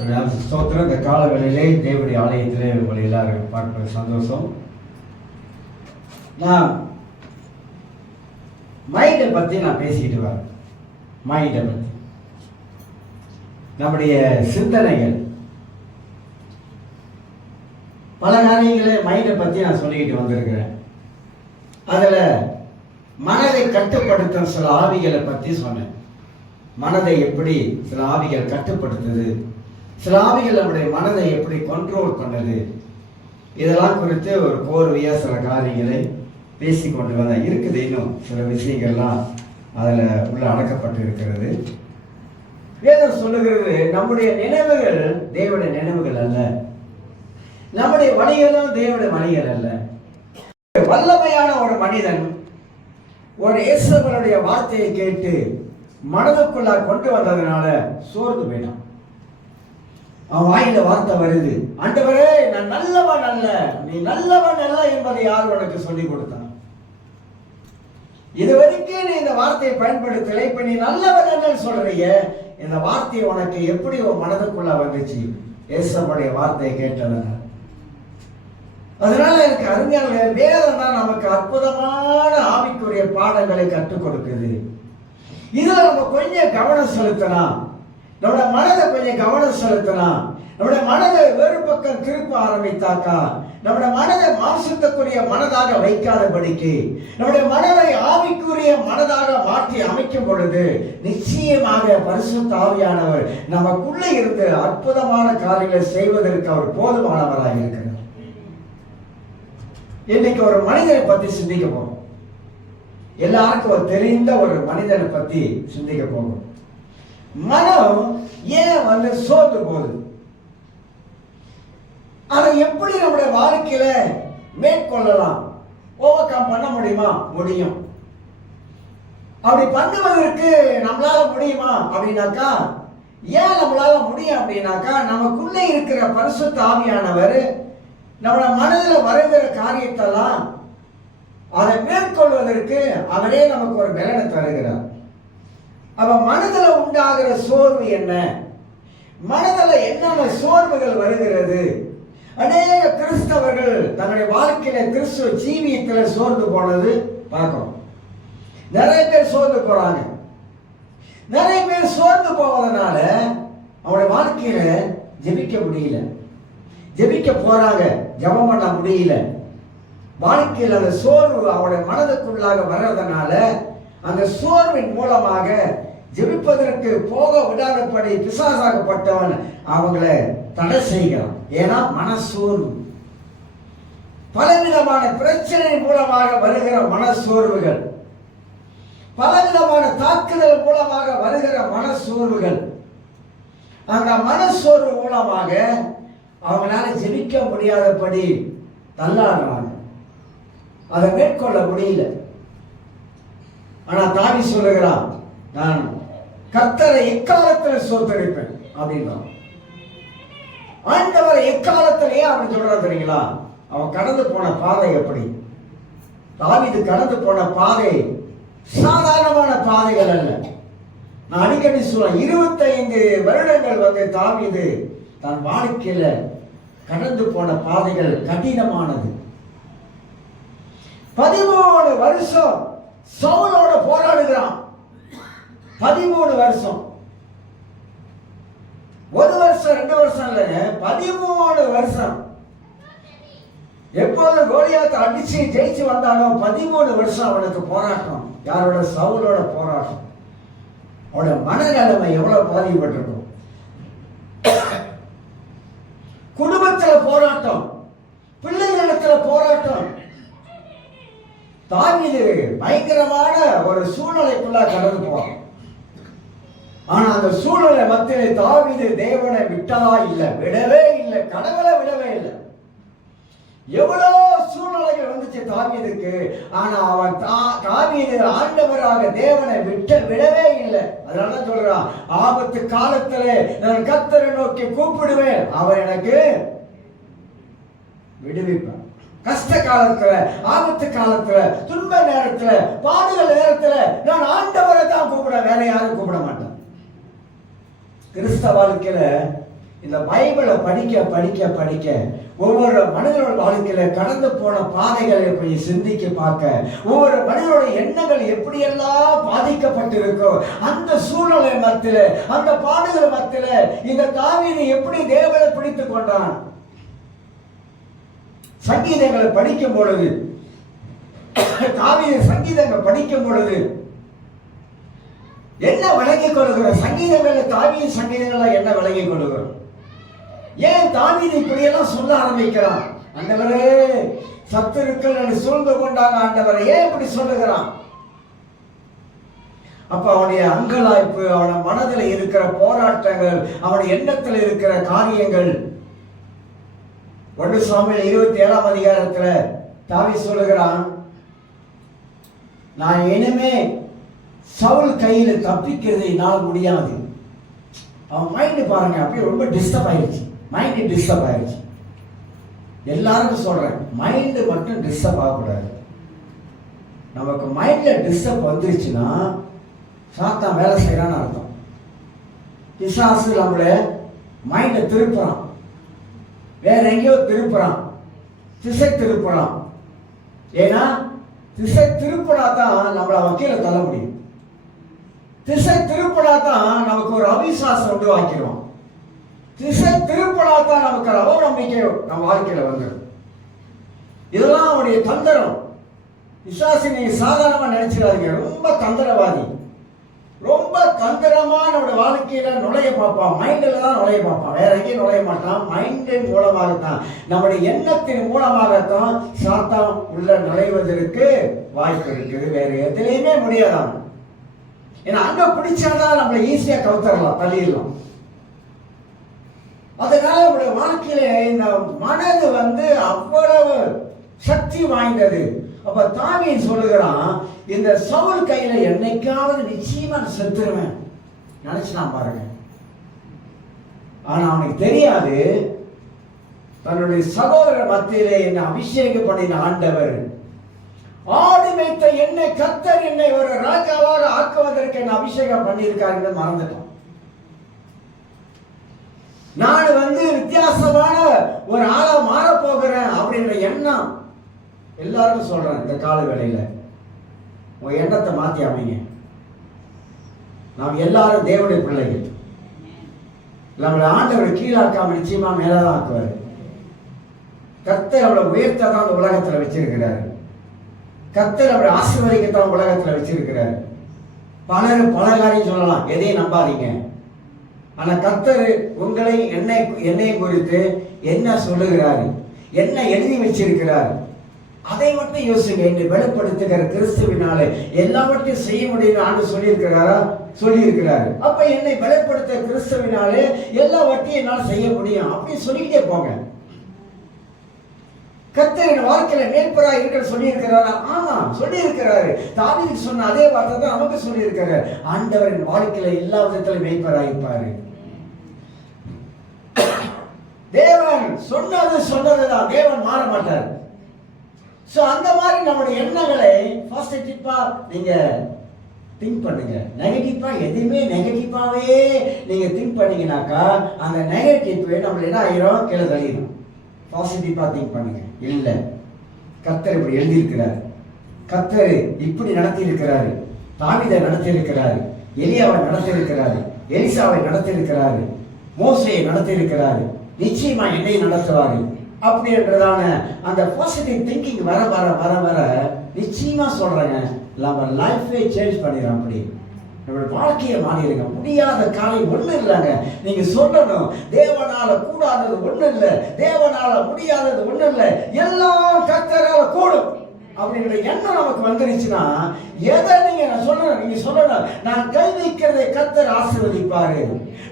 ஸ்தோத்திரம். இந்த காலங்களிலே தேவனுடைய ஆலயத்திலே உங்களை எல்லாரும் பார்ப்பது சந்தோஷம். நான் மைண்டை பற்றி நான் பேசிக்கிட்டு வரேன். மைண்டை பற்றி நம்முடைய சிந்தனைகள் பல காரியங்களே மைண்டை பற்றி நான் சொல்லிக்கிட்டு வந்திருக்கிறேன். அதில் மனதை கட்டுப்படுத்தும் சில ஆவிகளை பற்றி சொன்னேன். மனதை எப்படி சில ஆவிகள் கட்டுப்படுத்துது, சில ஆவிகள் நம்முடைய மனதை எப்படி கண்ட்ரோல் பண்ணுது, இதெல்லாம் குறித்து ஒரு கோர்வையாக சில காரியங்களை பேசிக்கொண்டு வந்தேன். இருக்குது இன்னும் சில விஷயங்கள்லாம் அதில் உள்ள அடக்கப்பட்டு இருக்கிறது. வேதம் சொல்லுகிறது, நம்முடைய நினைவுகள் தேவனுடைய நினைவுகள் அல்ல, நம்முடைய வழிகளும் தேவனுடைய வழிகள் அல்ல. வல்லமையான ஒரு மனிதன் ஒரு இயேசுவினுடைய வார்த்தையை கேட்டு மனதுக்குள்ள கொண்டு வந்ததுனால சோர்ந்து போயிட்டான். அவன் வாயில வார்த்தை வருது, ஆண்டவரே நான் நல்லவன் அல்ல, நீ நல்லவன் அல்ல என்பதை யார் உனக்கு சொல்லிக் கொடுத்தான்? இது வரைக்கும் நீ இந்த வார்த்தையை பயன்படுத்தலை, இப்ப நீ நல்லவன் அல்ல சொல்றீங்க. இந்த வார்த்தையை உனக்கு எப்படி உன் மனதுக்குள்ள வந்துச்சு? இயேசுவுடைய வார்த்தையை கேட்டவன. அதனால எனக்கு அருமையான வேதம் தான் நமக்கு அற்புதமான ஆவிக்குரிய பாடங்களை கற்றுக் கொடுக்குது. இதுல நம்ம கொஞ்சம் கவனம் செலுத்தலாம், நம்முடைய மனதை கொஞ்சம் கவனம் செலுத்தலாம். நம்முடைய மனதை வேறு பக்கம் திருப்ப ஆரம்பித்தாக்கா, நம்முடைய மனதை மாம்சத்துக்குரிய மனதாக வைக்காதபடிக்கு நம்முடைய மனதை ஆவிக்குரிய மனதாக மாற்றி அமைக்கும் பொழுது நிச்சயமாக பரிசுத்த ஆவியானவர் நமக்குள்ள இருந்து அற்புதமான காரியங்களை செய்வதற்கு அவர் போதுமானவராக இருக்கிறார். இன்னைக்கு ஒரு மனிதனை பத்தி சிந்திக்க போறோம். எல்லாருக்கும் ஒரு தெரிந்த ஒரு மனிதனை பத்தி சிந்திக்க போகும். மனம் ஏன் சோர்ந்து போகுது, அதை எப்படி நம்முடைய வாழ்க்கையில மேற்கொள்ளலாம், ஓவர் கம் பண்ண முடியுமா? முடியும். அப்படி பண்ணுவதற்கு நம்மளால முடியுமா அப்படின்னாக்கா, ஏன் நம்மளால முடியும் அப்படின்னாக்கா, நமக்குள்ளே இருக்கிற பரிசுத்த ஆவியானவர் நம்முடைய மனதில் வருகிற காரியத்தெல்லாம் அதை மேற்கொள்வதற்கு அவரே நமக்கு ஒரு பலனை தருகிறார். அவ மனதில் உண்டாகிற சோர்வு என்ன, மனதில் என்னென்ன சோர்வுகள் வருகிறது? அநேக கிறிஸ்தவர்கள் தன்னுடைய வாழ்க்கையில கிறிஸ்துவ ஜீவியத்தில் சோர்ந்து போனது பார்க்கிறோம். நிறைய பேர் சோர்ந்து போறாங்க. நிறைய பேர் சோர்ந்து போவதனால அவனுடைய வாழ்க்கையில ஜெபிக்க முடியல, ஜெபிக்க போறாங்க, ஜெபம் பண்ண முடியல. வாழ்க்கையில் அந்த சோர்வு அவருடைய மனதுக்குள்ளாக வர்றதுனால அந்த சோர்வின் மூலமாக ஜெபிப்பதற்கு போக விடாதபடி பிசாசாகப்பட்டவன் அவங்கள தடை செய்கிறான். ஏன்னா மனசோர்வு, பலவிதமான பிரச்சனை மூலமாக வருகிற மனசோர்வுகள், பலவிதமான தாக்குதல் மூலமாக வருகிற மனசோர்வுகள், அந்த மனசோர்வு மூலமாக அவங்களால ஜெபிக்க முடியாதபடி தள்ளாடுறாங்க, அதை மேற்கொள்ள முடியல. ஆனா தாவி சொல்லுகிறான், நான் கர்த்தரை எக்காலத்தில் சோத்தரிப்பேன் அப்படின்னா. ஆண்டவரை எக்காலத்திலேயே அப்படி சொல்றான் தெரியுங்களா? அவன் கடந்து போன பாதை எப்படி? தாவீது கடந்து போன பாதை சாதாரணமான பாதைகள் அல்ல. நான் அடிக்கடி சொல்றேன், 25 வருடங்கள் தாவீது தன் வாழ்க்கையில கடந்து போன பாதைகள் கடினமானது. 13 வருஷம் சவுலோட போராடுகிறான். 13 வருஷம், 1 வருஷம் 2 வருஷம் இல்லைங்க, 13 வருஷம். எப்போது கோலியாத்தை அடிச்சு ஜெயிச்சு வந்தானோ 13 வருஷம் அவனுக்கு போராட்டம். யாரோட? சவுலோட போராட்டம். அவனோட மனநிலைமை எவ்வளவு பாதிக்கப்பட்டிருக்கும். குடும்பத்துல போராட்டம், பிள்ளைகளிடத்துல போராட்டம். தாவீது பயங்கரமான ஒரு சூழ்நிலைக்குள்ள கடந்து போவான். ஆனா அந்த சூழ்நிலை மத்தியிலே தாவீது தேவனை விட்டதா இல்லை, விடவே இல்லை, கடவுளை விடவே இல்லை. எவ்வளவு சூழ்நிலைகள் வந்துச்சு தாவீதுக்கு, ஆனா அவன் தாவீது ஆண்டவராக தேவனை விடவே இல்லை. அதனால சொல்றான், ஆபத்து காலத்திலே நான் கர்த்தரை நோக்கி கூப்பிடுவேன், அவர் எனக்கு விடுவிப்பார். கஷ்ட காலத்துல, ஆபத்து காலத்துல, துன்ப நேரத்துல, பாடுகள் நேரத்துல நான் ஆண்டவரை தான் கூப்பிட, வேற யாரும் கூப்பிட மாட்டேன். கிறிஸ்தவ வாழ்க்கையில இந்த பைபிளை படிக்க படிக்க படிக்க ஒவ்வொரு மனிதனோட வாழ்க்கையில கடந்து போன பாதைகளை போய் சிந்திக்க பார்க்க ஒவ்வொரு மனிதனோட எண்ணங்கள் எப்படியெல்லாம் பாதிக்கப்பட்டிருக்கோ அந்த சூழ்நிலை மத்தியில அந்த பாடுகள் மத்தியில இந்த தாவீது எப்படி தேவனை பிடித்துக் கொண்டான். சங்கீதங்களை படிக்கும் பொழுது தாவீது சங்கீதங்கள் படிக்கும் பொழுது என்ன விளங்கிக் கொள்கிறோம்? சங்கீதங்கள்ல தாவீது சங்கீதங்கள்ல என்ன விளங்கிக் கொள்கிறோம்? ஏன் தாவீது இப்படியெல்லாம் சொல்ல ஆரம்பிக்கிறான்? ஆண்டவரே சத்துருக்கள் என்று சூழ்ந்து கொண்டாங்க, ஆண்டவரே ஏன் இப்படி சொல்லுகிறான்? அப்ப அவனுடைய அங்கலாய்ப்பு, அவன மனதில் இருக்கிற போராட்டங்கள், அவனுடைய எண்ணத்தில் இருக்கிற காரியங்கள் 1 சாமுவேல் 27ஆம் அதிகாரத்துல தாவீது சொல்லுகிறான், நான் இனிமே சவுல் கையில தப்பிக்கிறது என்னால் முடியாது. அவன் மைண்ட் பாருங்க அப்படியே ரொம்ப டிஸ்டர்ப் ஆயிடுச்சு. மைண்ட் டிஸ்டர்ப் ஆயிடுச்சு. எல்லாருக்கும் சொல்றேன், மைண்ட் மட்டும் டிஸ்டர்ப் ஆகக்கூடாது. நமக்கு மைண்ட்ல டிஸ்டர்ப் வந்துருச்சுன்னா சாத்தான் வேலை செய்யறான்னு அர்த்தம். பிசாசு நம்மள மைண்டை திருப்புறான், வேற எங்கேயோ திருப்புறான், திசை திருப்புறான். ஏன்னா திசை திருப்பினாதான் நம்மளை அவன் கீழே தள்ள முடியும். திசை திருப்பினாதான் நமக்கு ஒரு அவிசுவாசம் உருவாக்கிடுவான். திசை திருப்பினாதான் நமக்கு அவநம்பிக்கை நம்ம வாழ்க்கையில வந்துடும். இதெல்லாம் அவனுடைய தந்திரம். பிசாசு நீங்க சாதாரணமா நினைச்சிடாதீங்க, ரொம்ப தந்திரவாதி. ரொம்ப தந்திரமா நம்முடைய வாழ்க்கையில நுழைய பார்ப்பான். மைண்டில் தான் நுழைய பார்ப்பான், வேற எங்கேயும் நுழைய மாட்டான். மைண்டின் மூலமாகத்தான், நம்முடைய எண்ணத்தின் மூலமாகத்தான் சாத்தான் உள்ள நுழைவதற்கு வாய்ப்பு இருக்குது. வேற எதுலையுமே முடியாதான். ஏன்னா அங்க பிடிச்சாதான் நம்மளை ஈஸியா கவுத்தரலாம், தள்ளிடலாம். அதனால நம்முடைய வாழ்க்கையில இந்த மனது அவ்வளவு சக்தி வாய்ந்தது. அப்ப தாவீது சொல்லுகிறான், இந்த சவுல் கையில என்னைக்காவது நிச்சயமா செத்துருவேன் நினைச்சுதான் பாருங்க. ஆனா அவனுக்கு தெரியாது, தன்னுடைய சகோதரர் மத்தியிலே என்னை அபிஷேகம் பண்ணின ஆண்டவர், ஆடு மேய்த்த என்னை கர்த்தர் என்னை ஒரு ராஜாவாக ஆக்குவதற்கு என்ன அபிஷேகம் பண்ணியிருக்காரு மறந்துட்டான். நான் வித்தியாசமான ஒரு ஆளா மாற போகிறேன் அப்படின்ற எண்ணம் எல்லாருக்கும் சொல்றேன். இந்த கால வேளையில உங்க எண்ணத்தை மாத்தி அமைங்க. நாம் எல்லாரும் தேவனுடைய பிள்ளைகள். நம்மளை ஆண்டவர் கீழாக்காம நிச்சயமா மேலதான் ஆக்குவாரு. கர்த்தர் அவளை உயர்த்ததான் அந்த உலகத்துல வச்சிருக்கிறாரு. கர்த்தர் அவளை ஆசீர்வதிக்கத்தான் உலகத்துல வச்சிருக்கிறாரு. பலரும் பல காரியம் சொல்லலாம், எதையும் நம்பாதீங்க. ஆனா கர்த்தர் உங்களை என்னையும் குறித்து என்ன சொல்லுகிறாரு, என்ன எழுதி வச்சிருக்கிறார், அதை மட்டும் யோசிங்க. என்னை வெளிப்படுத்துகிற கிறிஸ்துவினாலே எல்லாவற்றையும் செய்ய முடியும் ஆண்டு சொல்லியிருக்கிறாரா? சொல்லியிருக்கிறாரு. அப்ப என்னை வெளிப்படுத்த கிறிஸ்துவினாலே எல்லாவற்றையும் என்னால் செய்ய முடியும் அப்படின்னு சொல்லிக்கிட்டே போங்க. கர்த்தர் வாழ்க்கையில மேற்பரா இருக்க சொல்லி இருக்கிறாரா? ஆமா சொல்லி இருக்கிறாரு. தாவீதுக்கு சொன்ன அதே வார்த்தை தான் நமக்கு சொல்லி இருக்கிறார். ஆண்டவரின் வாழ்க்கையில எல்லா விதத்திலும் மேற்பரா இருப்பாரு. தேவன் சொன்னதுதான், தேவன் மாற மாட்டார். சோ அந்த மாதிரி நம்முடைய எண்ணங்களை பாசிட்டிவா நீங்க திங்க் பண்ணுங்க. நெகட்டிவா எதுவுமே நெகட்டிவாவே நீங்க திங்க் பண்ணீங்கன்னாக்கா அந்த நெகட்டிவ் நம்மள என்ன ஆயிரும், கீழே தள்ளிடும். பாசிட்டிவா திங்க் பண்ணுங்க. இல்ல, கர்த்தர் இப்படி எழுதியிருக்கிறார், கர்த்தர் இப்படி நடத்தி இருக்கிறாரு, தாவீதை நடத்தி இருக்கிறாரு, எலியாவை நடத்தி இருக்கிறாரு, எலிசாவை நடத்தி இருக்கிறாரு, மோசேயை நடத்தி இருக்கிறாரு, நிச்சயமா என்னை நடத்துவாரு அப்படின்றதான அந்த பாசிட்டிவ் திங்கிங் வர வர வர வர நிச்சயமா சொல்றேங்க, நம்ம லைஃபே சேஞ்ச் பண்ணிடும். அப்படி நம்மளுடைய வாழ்க்கையை மாறிடுங்க. முடியாத காரியம் ஒண்ணு இல்லைங்க. நீங்க சொல்லணும், தேவனால கூடாதது ஒண்ணு இல்லை, தேவனால முடியாதது ஒண்ணு இல்லை, எல்லாம் கர்த்தரால கூடும் அப்படிங்கிற எண்ணம் நமக்கு வந்துருச்சுன்னா எதை நீங்க சொல்லணும், நான் கை வைக்கிறதை கர்த்தர் ஆசீர்வதிப்பாரு.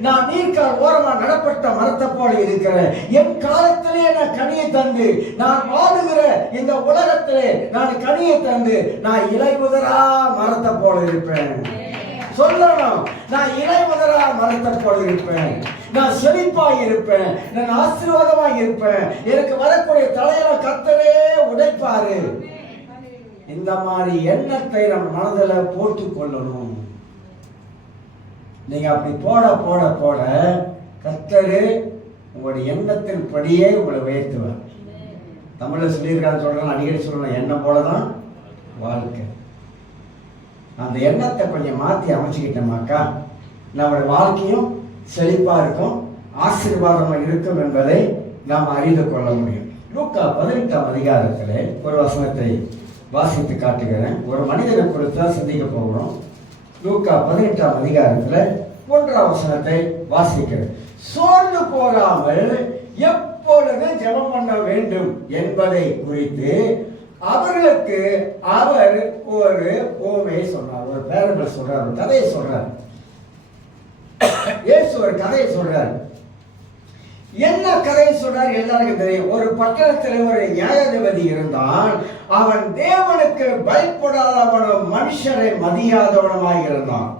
நான் நீர்க்கால் ஓரமா நடப்பட்ட மரத்தை போல இருக்கிறேன். என் காலத்திலே நான் கனியை தந்து, நான் வாழுகிற இந்த உலகத்திலே நான் கனியை தந்து, நான் இலையுதிரா மரத்தை போல இருப்பேன். சொல்லணும், நான் இலையுதிரா மரத்தை போல இருப்பேன், நான் செழிப்பாய் இருப்பேன், நான் ஆசீர்வாதமாய் இருப்பேன், எனக்கு வரக்கூடிய தலையெல்லாம் கர்த்தரே உடைப்பாரு. இந்த மாதிரி எண்ணத்தை நம்ம மனதில் போட்டுக் கொள்ளணும். நீங்க அப்படி போட போட போட கர்த்தர் உங்களுடைய எண்ணத்தின் படியே உங்களை உயர்த்துவார். தமிழில் சொல்லியிருக்கான்னு சொல்கிறேன், அடிக்கடி சொல்லணும், எண்ணம் போல தான் வாழ்க்கை. அந்த எண்ணத்தை கொஞ்சம் மாற்றி அமைச்சுக்கிட்டோமாக்கா நம்மளுடைய வாழ்க்கையும் செழிப்பாக இருக்கும், ஆசீர்வாதமாக இருக்கும் என்பதை நாம் அறிந்து கொள்ள முடியும். லூக்கா 18ஆம் அதிகாரத்தில் ஒரு வசனத்தை வாசித்து காட்டுகிறேன். ஒரு மனிதனை குறித்து தான் சிந்திக்க போகிறோம். லூக்கா 18ஆம் அதிகாரத்தில் 1ஆம் வசனத்தை வாசிக்கிறேன். சோர்ந்து போகாமல் எப்பொழுது ஜெபம் பண்ண வேண்டும் என்பதை குறித்து அவர்களுக்கு அவர் ஒரு உவமையை சொன்னார், ஒரு பேரபிள் சொல்றார், ஒரு கதையை சொல்றார். இயேசு ஒரு கதையை சொல்றார். என்ன கதையை சொல்றார் எல்லாருக்கும் தெரியும். ஒரு பட்டணத்தில் ஒரு நியாயாதிபதி இருந்தான். அவன் தேவனுக்கு பயப்படாதவனும் மனுஷரை மதியாதவனுமாய் இருந்தான்.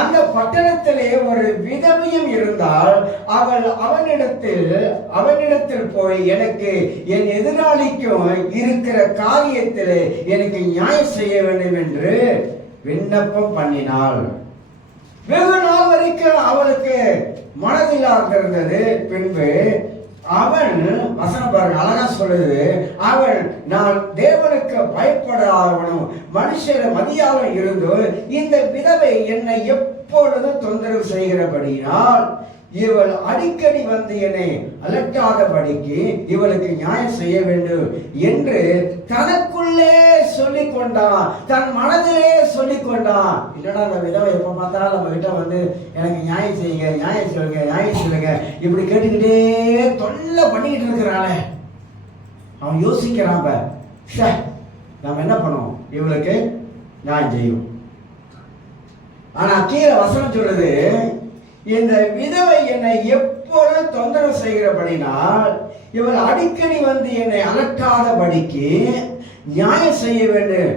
அந்த பட்டணத்திலே ஒரு விதவையும் இருந்தால் அவனிடத்தில் போய் எனக்கு என் எதிராளிக்கும் இருக்கிற காரியத்திலே எனக்கு நியாயம் செய்ய வேண்டும் என்று விண்ணப்பம் பண்ணினாள். வெகு நாள் வரைக்கும் அவளுக்கு மனதில்லாக இருந்தது. பின்பு அவன் வசனம் பாருங்க, அழகா சொல்லுது, அவன் நான் தேவனுக்கு பயப்படாதவனும் மனுஷரை மதியாமல் இருந்தோ இந்த விதவை என்னை எப்பொழுதும் தொந்தரவு செய்கிறபடியால் இவள் அடிக்கடி வந்து என்னை அலட்டாதபடிக்கு இவளுக்கு நியாயம் செய்ய வேண்டும் என்று தனக்குள்ளே சொல்லிக் கொண்டான், தன் மனதிலே சொல்லிக் கொண்டான். இல்லடா அந்த விதவை எப்ப பார்த்தாலும் நம்ம கிட்ட வந்து எனக்கு நியாயம் செய்யுங்க, நியாயம் சொல்லுங்க, நியாயம் சொல்லுங்க இப்படி கேட்டுக்கிட்டே தொல்லை பண்ணிக்கிட்டு இருக்கிறானே. அவன் யோசிக்கிறான், நம்ம என்ன பண்ணுவோம், இவளுக்கு நியாயம் செய்யும். ஆனா கீழே வசனம் சொல்லுது, இந்த விதவை என்னை எப்பொழுது தொந்தரவு செய்கிறபடினால் இவள் அடிக்கடி வந்து என்னை அலட்டாதபடிக்கு நியாயம் செய்ய வேண்டும்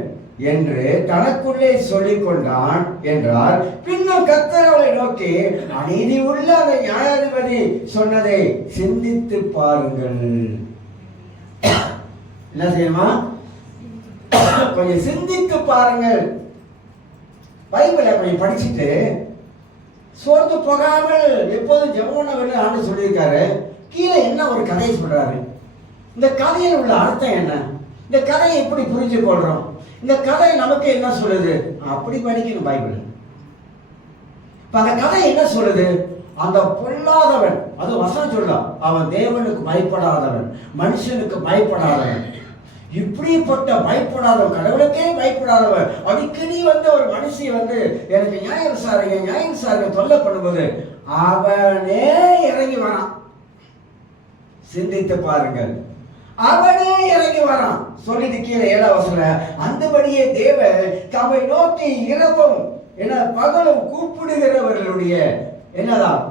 என்று தனக்குள்ளே சொல்லிக் கொண்டான் என்றார். பின்னும் கர்த்தர் அவளை நோக்கி, அநீதி உள்ள அந்த நியாயாதிபதி சொன்னதை சிந்தித்து பாருங்கள். என்ன செய்யணுமா, கொஞ்சம் சிந்தித்து பாருங்கள். பைபிளை கொஞ்சம் படிச்சுட்டு சோர்ந்து போகாமல் எப்போதும் ஜெபம் பண்ண வேண்டும் ஆண்டு சொல்லியிருக்காரு. கீழே என்ன ஒரு கதையை சொல்றாரு, இந்த கதையில் உள்ள அர்த்தம் என்ன, இந்த கதையை எப்படி புரிஞ்சு கொள்றோம், இந்த கதை நமக்கு என்ன சொல்லுது, அப்படி படிக்கணும் பைபிள். இப்ப அந்த கதை என்ன சொல்லுது, அந்த பொல்லாதவன், அது வசனம் சொல்லலாம், அவன் தேவனுக்கு பயப்படாதவன், மனுஷனுக்கு பயப்படாதவன், இப்படிப்பட்ட பயப்படாதவன், கடவுளுக்கே பயப்படாதவன், அடிக்கடி வந்து ஒரு மனுஷி வந்து எனக்கு நியாயம் விசாரிங்க தொல்லை பண்ணும்போது அவனே இறங்கி வரான். சிந்தித்து பாருங்கள், அவனே இறங்கி வரான். சொல்லிட்டு கீழே 7ஆம் வசனம், அந்தபடியே தேவன் தம்மை நோக்கி இரவும் பகலும் கூப்பிடுகிறவர்களுடைய என்னதான்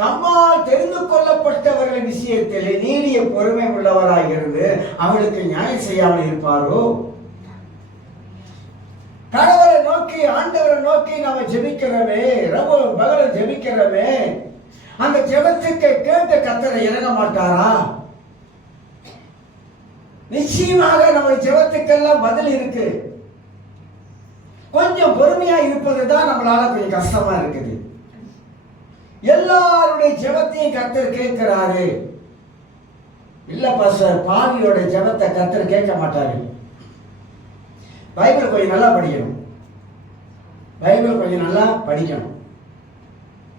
தம்மால் தெரிந்து கொள்ளப்பட்டவர்கள் விஷயத்தில் நீடிய பொறுமை உள்ளவராக இருந்து அவளுக்கு நியாயம் செய்யாமல் இருப்பாரோ? கடவுளை நோக்கி, ஆண்டவரை நோக்கி நாம ஜெபிக்கிறோமே, இரவும் பகலும் ஜெபிக்கிறோமே, அந்த ஜெபத்துக்கு கேட்ட கர்த்தர் இறங்க மாட்டாரா? நிச்சயமாக நம்ம ஜெபத்துக்கெல்லாம் பதில் இருக்கு. கொஞ்சம் பொறுமையா இருப்பதுதான் நம்மளால கொஞ்சம் கஷ்டமா இருக்குது. எல்லாருடைய ஜெபத்தையும் கர்த்தர் கேட்கிறாரு. இல்ல பாஸ்டர், பாவியோட ஜெபத்தை கர்த்தர் கேட்க மாட்டாரு. பைபிள் கொஞ்சம் நல்லா படிக்கணும், பைபிள் கொஞ்சம் நல்லா படிக்கணும்.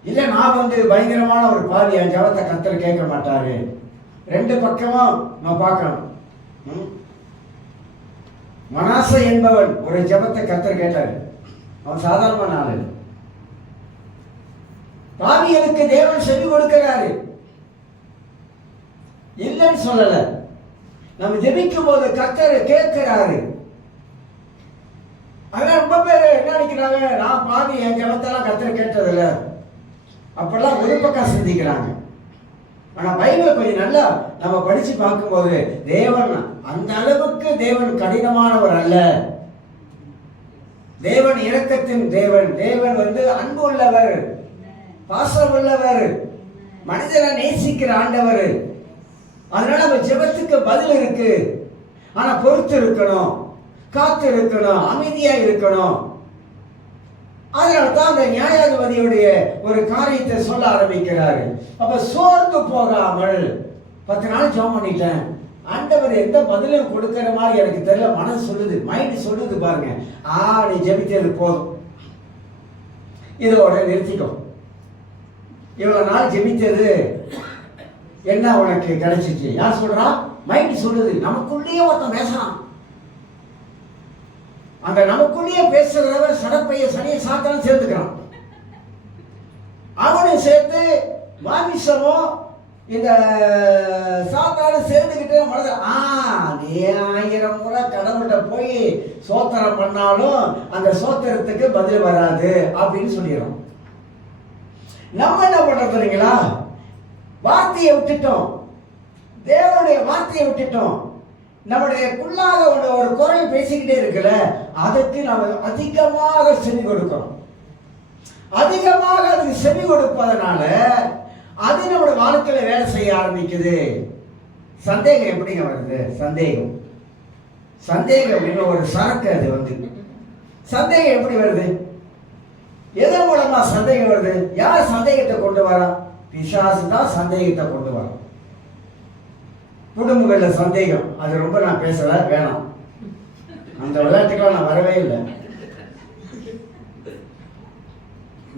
இல்ல நான் வந்து பயங்கரமான ஒரு பாவி, என் ஜெபத்தை கர்த்தர் கேட்க மாட்டாரு. ரெண்டு பக்கமும் நான் பார்க்கணும். மனாசே என்பவன் ஒரு ஜெபத்தை கர்த்தர் கேட்டாரு. அவன் சாதாரணமான ஆளு. பாவிகளுக்கு தேவன் செவி கொடுக்கிறாரு, இல்லைன்னு சொல்லல. நம்ம ஜெபிக்கும் போது கர்த்தர் கேட்கிறாரு. ஆனா ரொம்ப பேர் என்ன நினைக்கிறாங்க, நான் பாவி, என் ஜெபத்தெல்லாம் கர்த்தர் கேட்டதில்ல, அப்பெல்லாம் ஒரு பக்கம் சிந்திக்கிறாங்க. ஆனா பைபிளை கொஞ்சம் நல்லா நம்ம படிச்சு பார்க்கும்போது தேவன் அந்த அளவுக்கு தேவன் கடினமானவர் அல்ல. தேவன் இரக்கத்தின் தேவன், தேவன் வந்து அன்பு உள்ளவர், பாசம் உள்ளவர், மனிதனை நேசிக்கிற ஆண்டவர். அதனால நம்ம ஜெபத்துக்கு பதில் இருக்கு. ஆனா பொறுத்து இருக்கணும், காத்து இருக்கணும், அமைதியா இருக்கணும். அதனால தான் அந்த நியாயாதிபதியுடைய ஒரு காரியத்தை சொல்ல ஆரம்பிக்கிறாரு. அப்ப சோர்ந்து போகாமல் 10 நாள் ஜெபம் பண்ணிட்டேன், ஆண்டவர் எந்த பதிலும் கொடுக்கிற மாதிரி எனக்கு தெரியல, மனசு சொல்லுது, மைண்ட் சொல்லுது பாருங்க, நீ ஜெபித்தது போதும், இதோட நிறுத்திக்கும். இவ்வளவு நாள் ஜெபித்தது என்ன உனக்கு கிடைச்சிச்சு? யார் சொல்றா? மைண்ட் சொல்லுது. நமக்குள்ளேயே ஒருத்தன் பேசலாம். அந்த நமக்குள்ளேயே பேசுகிறவன் சடப்பைய சனியை சாத்தானும் சேர்த்துக்கிறான். அவனும் சேர்த்து மாமிசமும் இந்த சாத்தானும் சேர்ந்துக்கிட்டு மனதை நீ 1000 முறை கடவுள்கிட்ட போய் சோத்திரம் பண்ணாலும் அந்த சோத்திரத்துக்கு பதில் வராது அப்படின்னு சொல்லிடுறோம். நம்ம என்ன பண்றோம் தெரியுங்களா? வார்த்தையை விட்டுட்டோம், தேவனுடைய வார்த்தையை விட்டுட்டோம். நம்முடைய குள்ளாக ஒரு குரல் பேசிக்கிட்டே இருக்குல்ல, அதுக்கு நம்ம அதிகமாக செவி கொடுக்கிறோம். அதிகமாக அதுக்கு செவி கொடுப்பதனால அது நம்முடைய வாழ்க்கையில வேலை செய்ய ஆரம்பிக்குது. சந்தேகம் எப்படிங்க வருது? சந்தேகம் இன்னும் ஒரு சரக்கு. அது சந்தேகம் எப்படி வருது? எதன் மூலமா சந்தேகம் வருது? யார் சந்தேகத்தை கொண்டு வரா? பிசாசு தான் சந்தேகத்தை கொண்டு வரும். குடும்பங்கள்ல சந்தேகம், அது ரொம்ப நான் பேசல, வேணாம், அந்த விளையாட்டுக்கெல்லாம் நான் வரவே இல்லை.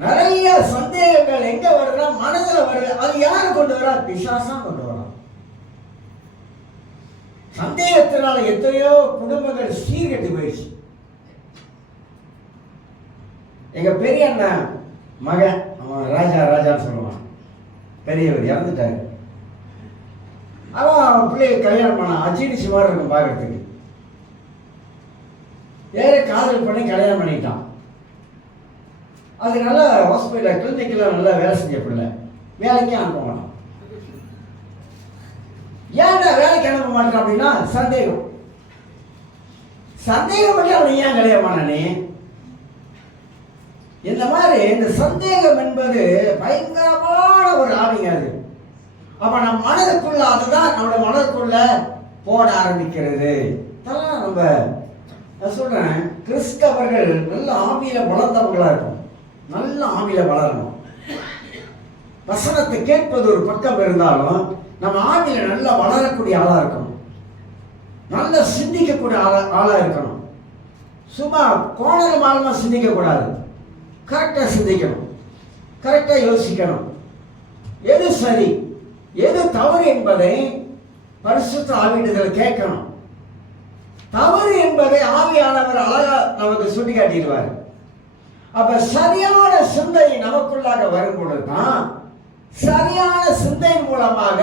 நிறைய சந்தேகங்கள் எங்க வருதுன்னா மனதுல வருது. அது யாரு கொண்டு வரா? பிசாசா கொண்டு வரா. சந்தேகத்தினால எத்தனையோ குடும்பங்கள் சீர்கெட்டு போயிடுச்சு. எங்க பெரிய அண்ணன் மகன், அவன் ராஜான்னு சொல்லுவான், பெரியவர் இறந்துட்டாரு. அவன் பிள்ளைய கல்யாணம் பண்ணான். அச்சிடிச்சு மாதிரி இருக்கும் பார்க்கறதுக்கு. வேற காதல் பண்ணி கல்யாணம் பண்ணிட்டான். அது நல்லா ஹாஸ்பிட்டல் கிளினிக்கில் நல்லா வேலை செஞ்ச பிள்ளை. வேலைக்கு அனுப்ப மாட்டான். ஏன்டா வேலைக்கு அனுப்ப மாட்டான் அப்படின்னா சந்தேகம் பண்ணி அவனை ஏன் கல்யாணம் பண்ண? நீ இந்த மாதிரி இந்த சந்தேகம் என்பது பயங்கரமான ஒரு ஆவிங்க. அது அப்ப நம்ம மனதுக்குள்ள அதுதான் நம்மளோட மனதுக்குள்ள போட ஆரம்பிக்கிறது. அதெல்லாம் நான் சொல்றேன், கிறிஸ்தவர்கள் நல்ல ஆவியில வளர்ந்தவங்களா இருக்கும். நல்ல ஆவியில வளரணும். வசனத்தை கேட்பது ஒரு பக்கம் இருந்தாலும் நம்ம ஆவியில நல்லா வளரக்கூடிய ஆளா இருக்கணும். நல்லா சிந்திக்கக்கூடிய ஆளா இருக்கணும். சும்மா கோணலமாலமா சிந்திக்க கூடாது. கரெக்டா சிந்திக்கணும், கரெக்டா யோசிக்கணும். எது சரி எது தவறு என்பதை பரிசுத்த ஆவியிடத்தில் கேட்கணும். தவறு என்பதை ஆவியானவர் அழகா நமக்கு சுட்டி காட்டிடுவார். அப்ப சரியான சிந்தனை நமக்குள்ளாக வரும் பொழுதுதான் சரியான சிந்தை மூலமாக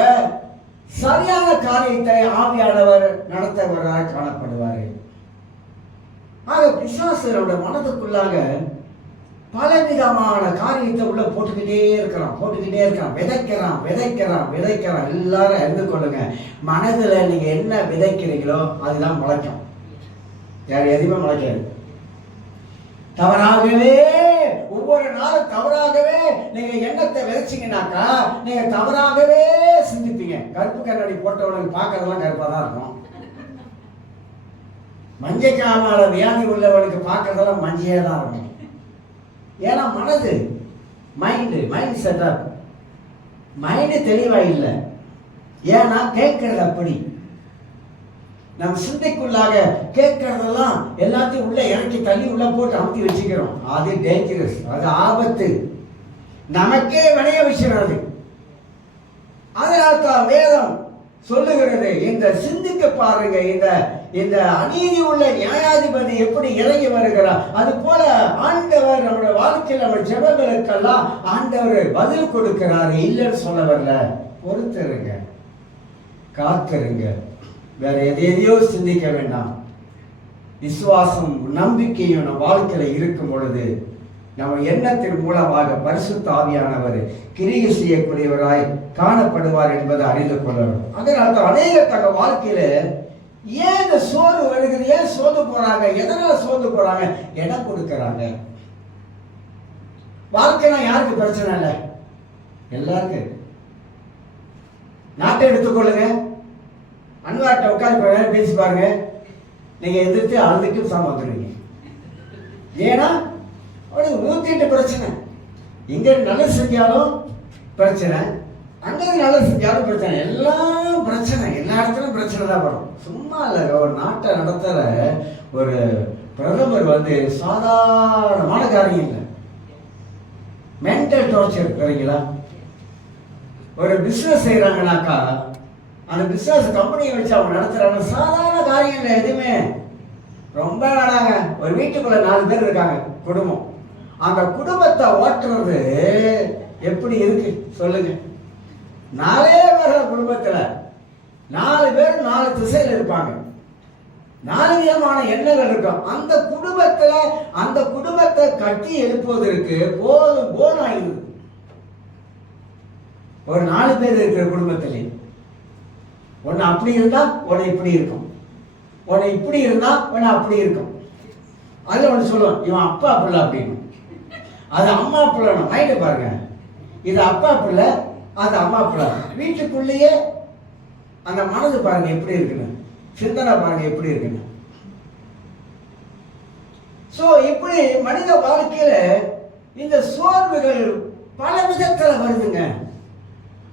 சரியான காரியத்தை ஆவியானவர் நடத்தவராக காணப்படுவார். ஆக பிசாசனுடைய மனதுக்குள்ளாக பலவிதமான காரியத்தை உள்ள போட்டுக்கிட்டே இருக்கிறான். விதைக்கிறான். எல்லாரும் அறிந்து கொள்ளுங்க, மனதுல நீங்க என்ன விதைக்கிறீங்களோ அதுதான் முளைக்கும். வேற எதுவுமே முளைக்காது. தவறாகவே ஒவ்வொரு நாளும் தவறாகவே நீங்க எண்ணத்தை விதைச்சிங்கனாக்கா நீங்க தவறாகவே சிந்திப்பீங்க. கருப்பு கண்ணாடி போட்டவனுக்கு பார்க்கறதெல்லாம் கருப்பா தான் இருக்கும். மஞ்சள் காமால வியாதி உள்ளவனுக்கு பார்க்கறதெல்லாம் மஞ்சையா தான் இருக்கும். ஏன்னா மனது மைண்ட் செட்டப், மைண்டு தெளிவா இல்லை. ஏன்னா கேட்கறது அப்படி நம்ம சிந்தைக்குள்ளாக கேட்கறதெல்லாம் எல்லாத்தையும் உள்ள இறக்கி தள்ளி உள்ள போட்டு அமுத்தி வச்சுக்கிறோம். அது டேஞ்சரஸ், அது ஆபத்து, நமக்கே விளைய விஷயம் அது. அதனால தான் வேதம் சொல்லுகிறது, இந்த சிந்திக்க பாருங்க, இந்த அநீதி உள்ள நியாயாதிபதி எப்படி இறங்கி வருகிறார். அது போல ஆண்டவர் நம்முடைய வாழ்க்கையில் நம்ம ஜெபங்களுக்கெல்லாம் ஆண்டவர் பதில் கொடுக்கிறாரு. இல்லைன்னு சொல்ல வரல. பொறுத்திருங்க, காத்திருங்க, வேற எதையோ சிந்திக்க வேண்டாம். விசுவாசம் நம்பிக்கையும் நம்ம வாழ்க்கையில இருக்கும் பொழுது நம்ம எண்ணத்தின் மூலமாக பரிசுத்த ஆவியானவர் கிரியை செய்யக்கூடியவராய் காணப்படுவார் என்பதை அறிந்து கொள்ளணும். அதனால தான் அநேக தங்க வாழ்க்கையில ஏன் இந்த சோர்வு வருகிறது, ஏன் சோர்ந்து போறாங்க, எதனால சோர்ந்து போறாங்க, இடம் கொடுக்கறாங்க. வாழ்க்கைனா யாருக்கு பிரச்சனை இல்லை? எல்லாருக்கும். நாட்டை எடுத்துக்கொள்ளுங்க, அன்வார்ட்ட உட்காந்து பேசி பாருங்க, நீங்க எதிர்த்து அழுதுக்கு வந்துடுவீங்க. ஏன்னா அவனுக்கு 108 பிரச்சனை. இங்கே நல்லது செஞ்சாலும் பிரச்சனை, அங்கே நல்லது செஞ்சாலும் பிரச்சனை, எல்லாம் பிரச்சனை, எல்லா இடத்துலையும் பிரச்சனை தான் வரும். சும்மா இல்லை, ஒரு நாட்டை நடத்துகிற ஒரு பிரதமர் வந்து சாதாரணமான காரியம் இல்லை. மென்டல் டார்ச்சர் சரிங்களா? ஒரு பிஸ்னஸ் செய்கிறாங்கனாக்கா அந்த பிஸ்னஸ் கம்பெனியை வச்சு அவங்க நடத்துகிறாங்க, சாதாரண காரியம் இல்லை எதுவுமே. ரொம்ப வேணாங்க, ஒரு வீட்டுக்குள்ள 4 பேர் இருக்காங்க, குடும்பம். அந்த குடும்பத்தை ஓட்டுறது எப்படி இருக்கு சொல்லுங்க? 4 பேர் குடும்பத்தில் 4 பேர் 4 திசையில் இருப்பாங்க, 4 விதமான எண்ணங்கள் இருக்கும். அந்த குடும்பத்தை கட்டி எழுப்புவதற்கு போதும் போன் ஆயிடுது. ஒரு 4 பேர் இருக்கிற குடும்பத்திலே ஒன்று அப்படி இருந்தா ஒன்று இப்படி இருக்கும், ஒன்று இப்படி இருந்தா ஒன்று அப்படி இருக்கும். அதில் ஒன்று சொல்லுவோம், இவன் அப்பா பிள்ளை அப்படின்னு, அது அம்மா பிள்ளை. மைண்டு பாருங்க, இது அப்பா பிள்ளை, அது அம்மா பிள்ளை. வீட்டுக்குள்ளேயே அந்த மனது பாருங்க எப்படி இருக்குன்னு, சிந்தனை பாருங்க எப்படி இருக்குன்னு. ஸோ இப்படி மனித வாழ்க்கையில இந்த சோர்வுகள் பல விதத்துல வருதுங்க.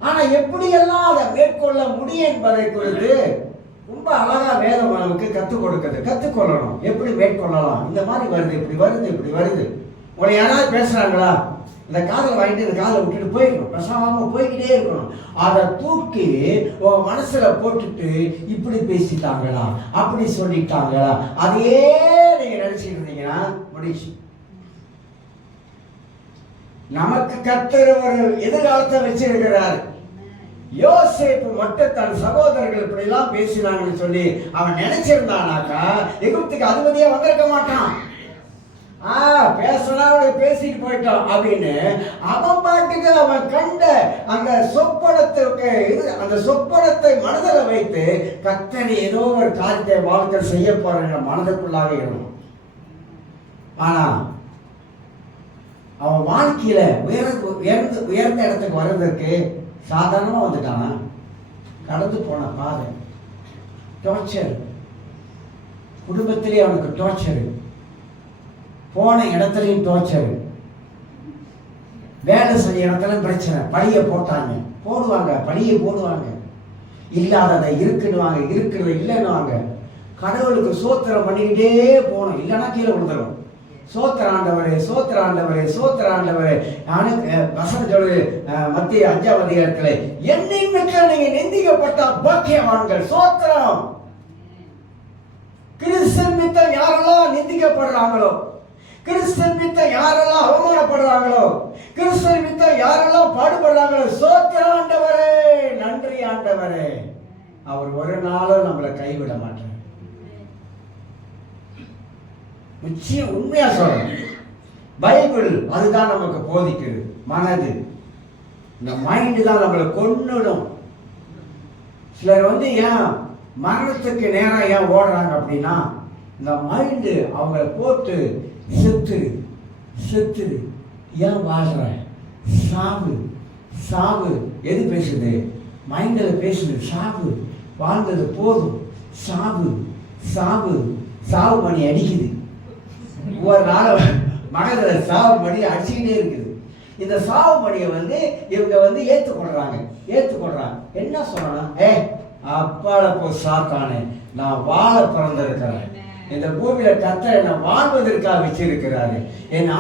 ஆனா எப்படியெல்லாம் அதை மேற்கொள்ள முடியும் என்பதை குறித்து ரொம்ப அழகா வேதம் நமக்கு கற்றுக்கொள்ளணும். எப்படி மேற்கொள்ளலாம்? இந்த மாதிரி வருது, இப்படி வருது, இப்படி வருது. உங்களை யாராவது பேசுறாங்களா, இந்த காதலை வாங்கிட்டு இந்த காதலை விட்டுட்டு போயிருக்கணும், பேசாம போய்கிட்டே இருக்கணும். அதை தூக்கி உன் மனசுல போட்டுட்டு இப்படி பேசிட்டாங்களா, அப்படி சொல்லிட்டாங்களா, அதையே நீங்க நினைச்சிட்டு இருந்தீங்கன்னா முடிச்சு. நமக்கு கர்த்தர் ஒரு எதிர்காலத்தை வச்சிருக்கிறார். யோசேப்பு மட்டும் தன் சகோதரர்கள் இப்படி எல்லாம் பேசினாங்கன்னு சொல்லி அவன் நினைச்சிருந்தானாக்கா எகிப்துக்கு அதிபதியா வந்திருக்க மாட்டான். பேசினா பேசிட்டு போயிட்டான் அப்படின்னு அவன் பாட்டுக்கு அவன் கண்ட அந்த சொப்பனத்துக்கு அந்த சொப்பனத்தை மனதில் வைத்து கர்த்தர் ஏதோ ஒரு காரியத்தை வாழ்க்கை செய்ய போற மனதுக்குள்ளாக இருக்கணும். ஆனா அவன் வாழ்க்கையில உயர்ந்த இடத்துக்கு வர்றதற்கு சாதாரணமா வந்துட்டானா? கடந்து போன பாதை டார்ச்சர், குடும்பத்திலே அவனுக்கு டார்ச்சர், போன இடத்துலையும் டார்ச்சர், வேலை செய்ய இடத்துல பிரச்சனை. பழிய போடுவாங்க, பழியை போடுவாங்க, இல்லாததை இருக்குன்னுவாங்க, இருக்கிறத இல்லைன்னுவாங்க. கடவுளுக்கு சோத்திரம் பண்ணிக்கிட்டே போகணும், இல்லைன்னா கீழே விழுந்துடும். சோத்திராண்டவரே, சோத்திராண்டவரே, சோத்திராண்டவரே. வசனம் சொல்லு, மத்திய 5ஆம் அதிகாரத்துல, என்னை மக்கள் நீங்க நிந்திக்கப்பட்ட பாக்கியவான்கள். சோத்திரம். கிறிஸ்தன் மித்தம் யாரெல்லாம் நிந்திக்கப்படுறாங்களோ, கிறிஸ்தன் மித்தம் யாரெல்லாம் அவமானப்படுறாங்களோ, கிறிஸ்தன் மித்தம் யாரெல்லாம் பாடுபடுறாங்களோ, சோத்திராண்டவரே, நன்றி ஆண்டவரே. அவர் ஒரு நாளும் நம்மளை கைவிட மாட்டார். நிச்சயம் உண்மையா சொல்றேன், பைபிள் அதுதான் நமக்கு போதிக்குது. மனது, இந்த மைண்டு தான் நம்மளை கொன்னுடும். சிலர் வந்து ஏன் மரணத்துக்கு நேரம் ஏன் ஓடுறாங்க அப்படின்னா, இந்த மைண்டு அவங்கள போட்டு செத்துரு. ஏன் வாழ்ற? சாவு எது பேசுது? மைண்டில் பேசுது. சாவு, வாழ்ந்தது போதும், சாவு மணி அடிக்குது. ஒரு நாள் மனதில் சாவு மணி அடிச்சுக்கிட்டே இருக்குது. இந்த சாவு மணியை வந்து இவங்க வந்து ஏற்றுக்கொள்றாங்க. என்ன சொல்லணும்? அப்பால போ சாத்தானே, நான் வாழ பிறந்திருக்கிறேன். இந்த பூமியில கர்த்தர் என்னை வாழ்வதற்காக வச்சிருக்கிறாரு, என்